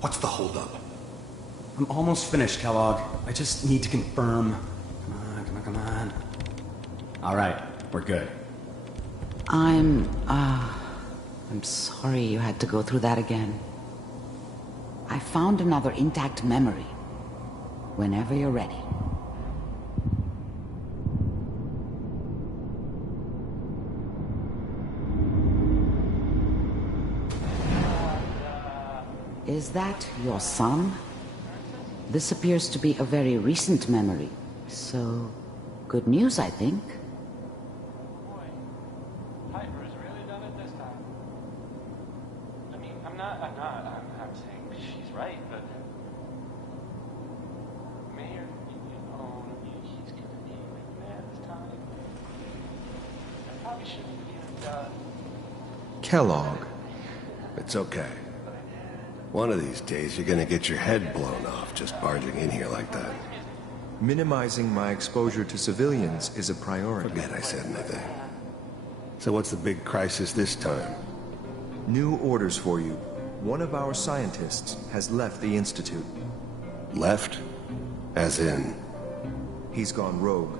What's the holdup? I'm almost finished, Kellogg. I just need to confirm. Come on. All right, we're good. I'm sorry you had to go through that again. I found another intact memory. Whenever you're ready. Is that your son? This appears to be a very recent memory. So, good news, I think. Piper's really done it this time. I mean, I'm saying she's right, but Mayor, he's gonna be mad this time. I probably shouldn't have Kellogg. It's okay. One of these days, you're gonna get your head blown off just barging in here like that. Minimizing my exposure to civilians is a priority. Forget I said anything. So what's the big crisis this time? New orders for you. One of our scientists has left the Institute. Left? As in? He's gone rogue.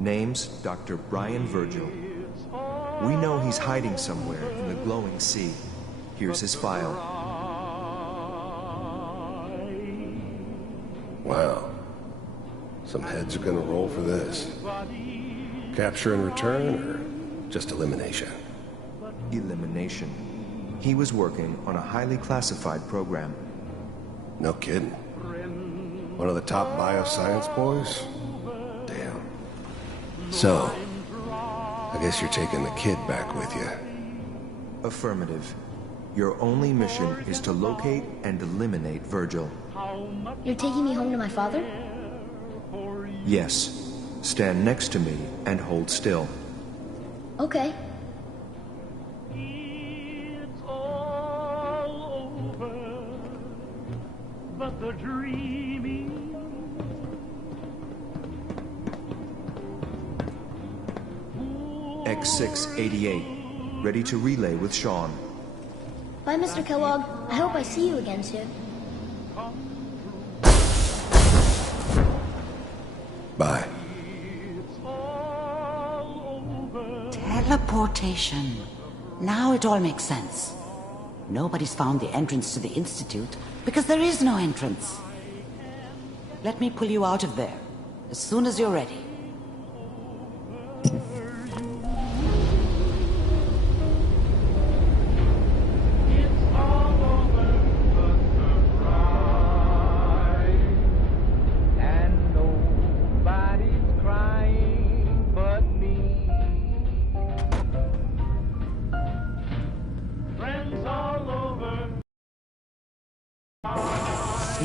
Name's Dr. Brian Virgil. We know he's hiding somewhere in the glowing sea. Here's his file. Wow. Some heads are gonna roll for this. Capture and return, or just elimination? Elimination. He was working on a highly classified program. No kidding. One of the top bioscience boys? Damn. So, I guess you're taking the kid back with you. Affirmative. Your only mission is to locate and eliminate Virgil. You're taking me home to my father? Yes. Stand next to me and hold still. Okay. But the dreaming X688. Ready to relay with Sean. Bye, Mr. Kellogg. I hope I see you again soon. Bye. Teleportation. Now it all makes sense. Nobody's found the entrance to the Institute because there is no entrance. Let me pull you out of there as soon as you're ready.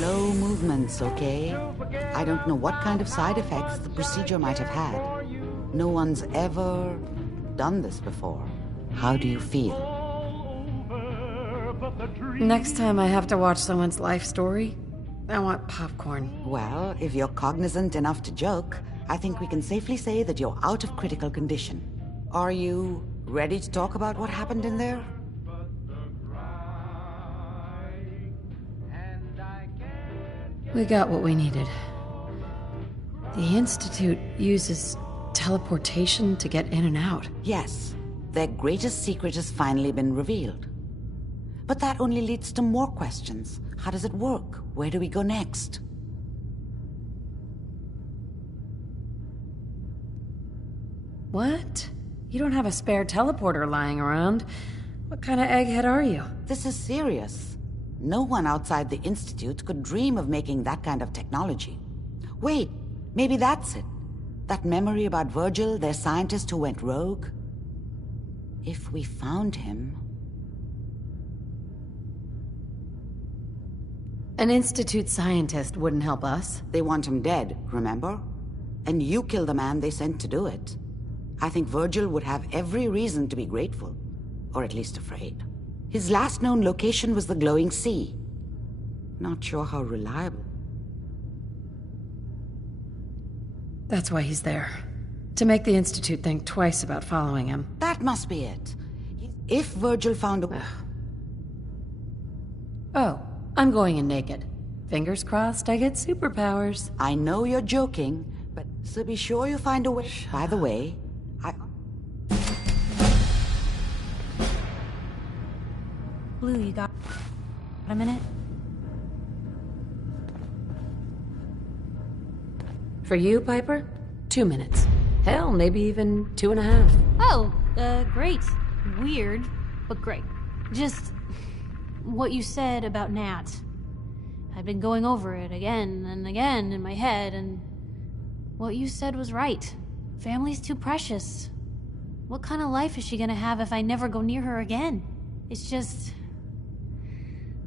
Slow movements, okay? I don't know what kind of side effects the procedure might have had. No one's ever done this before. How do you feel? Next time I have to watch someone's life story, I want popcorn. Well, if you're cognizant enough to joke, I think we can safely say that you're out of critical condition. Are you ready to talk about what happened in there? We got what we needed. The Institute uses teleportation to get in and out. Yes, their greatest secret has finally been revealed. But that only leads to more questions. How does it work? Where do we go next? What? You don't have a spare teleporter lying around. What kind of egghead are you? This is serious. No one outside the Institute could dream of making that kind of technology. Wait, maybe that's it. That memory about Virgil, their scientist who went rogue? If we found him... An Institute scientist wouldn't help us. They want him dead, remember? And you killed the man they sent to do it. I think Virgil would have every reason to be grateful. Or at least afraid. His last known location was the glowing sea. Not sure how reliable. That's why he's there. To make the Institute think twice about following him. That must be it. If Virgil found a... Oh, I'm going in naked. Fingers crossed I get superpowers. I know you're joking, but so be sure you find a way. By the way, Blue, you got a minute? For you, Piper? 2 minutes. Hell, maybe even 2.5. Oh, great. Weird, but great. Just what you said about Nat. I've been going over it again and again in my head, and what you said was right. Family's too precious. What kind of life is she gonna have if I never go near her again? It's just...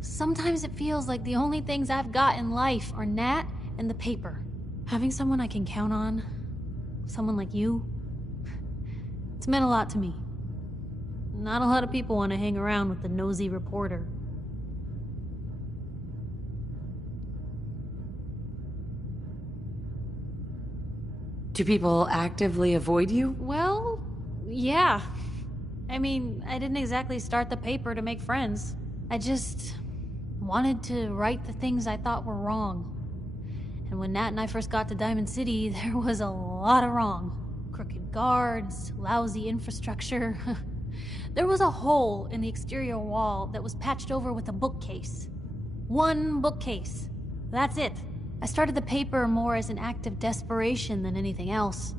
Sometimes it feels like the only things I've got in life are Nat and the paper. Having someone I can count on, someone like you, it's meant a lot to me. Not a lot of people want to hang around with the nosy reporter. Do people actively avoid you? Well, yeah. I mean, I didn't exactly start the paper to make friends. I just wanted to right the things I thought were wrong. And when Nat and I first got to Diamond City, there was a lot of wrong. Crooked guards, lousy infrastructure. There was a hole in the exterior wall that was patched over with a bookcase. One bookcase. That's it. I started the paper more as an act of desperation than anything else.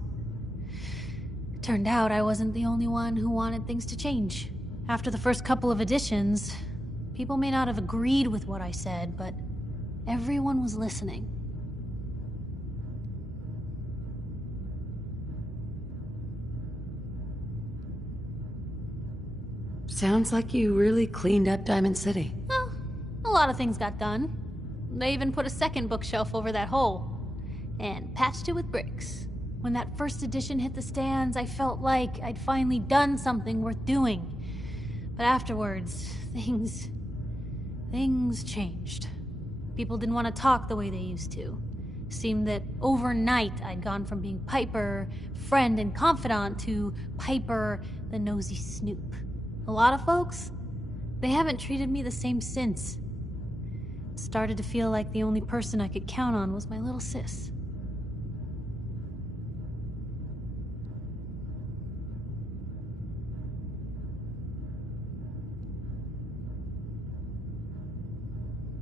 It turned out I wasn't the only one who wanted things to change. After the first couple of editions, people may not have agreed with what I said, but everyone was listening. Sounds like you really cleaned up Diamond City. Well, a lot of things got done. They even put a second bookshelf over that hole. And patched it with bricks. When that first edition hit the stands, I felt like I'd finally done something worth doing. But afterwards, things changed. People didn't want to talk the way they used to. Seemed that overnight I'd gone from being Piper, friend and confidant, to Piper, the nosy snoop. A lot of folks, they haven't treated me the same since. It started to feel like the only person I could count on was my little sis.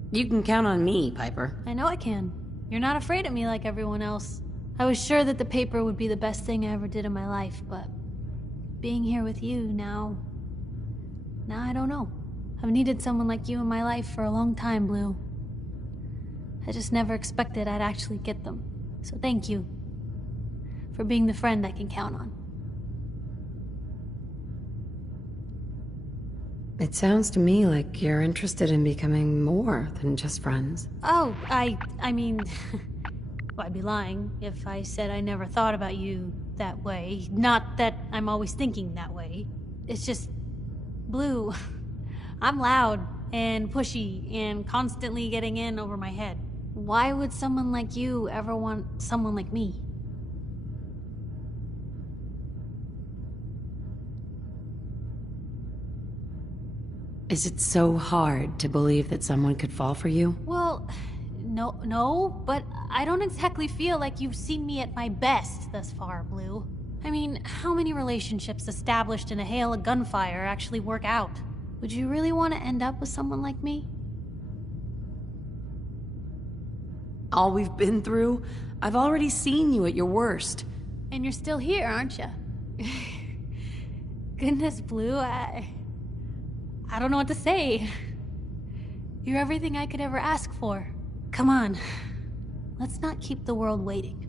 You can count on me, Piper. I know I can. You're not afraid of me like everyone else. I was sure that the paper would be the best thing I ever did in my life, but being here with you now I don't know. I've needed someone like you in my life for a long time, Blue. I just never expected I'd actually get them. So thank you for being the friend I can count on. It sounds to me like you're interested in becoming more than just friends. Oh, I mean, well, I'd be lying if I said I never thought about you that way. Not that I'm always thinking that way. It's just, Blue, I'm loud and pushy and constantly getting in over my head. Why would someone like you ever want someone like me? Is it so hard to believe that someone could fall for you? Well, no, but I don't exactly feel like you've seen me at my best thus far, Blue. I mean, how many relationships established in a hail of gunfire actually work out? Would you really want to end up with someone like me? All we've been through, I've already seen you at your worst. And you're still here, aren't you? Goodness, Blue, I don't know what to say. You're everything I could ever ask for. Come on, let's not keep the world waiting.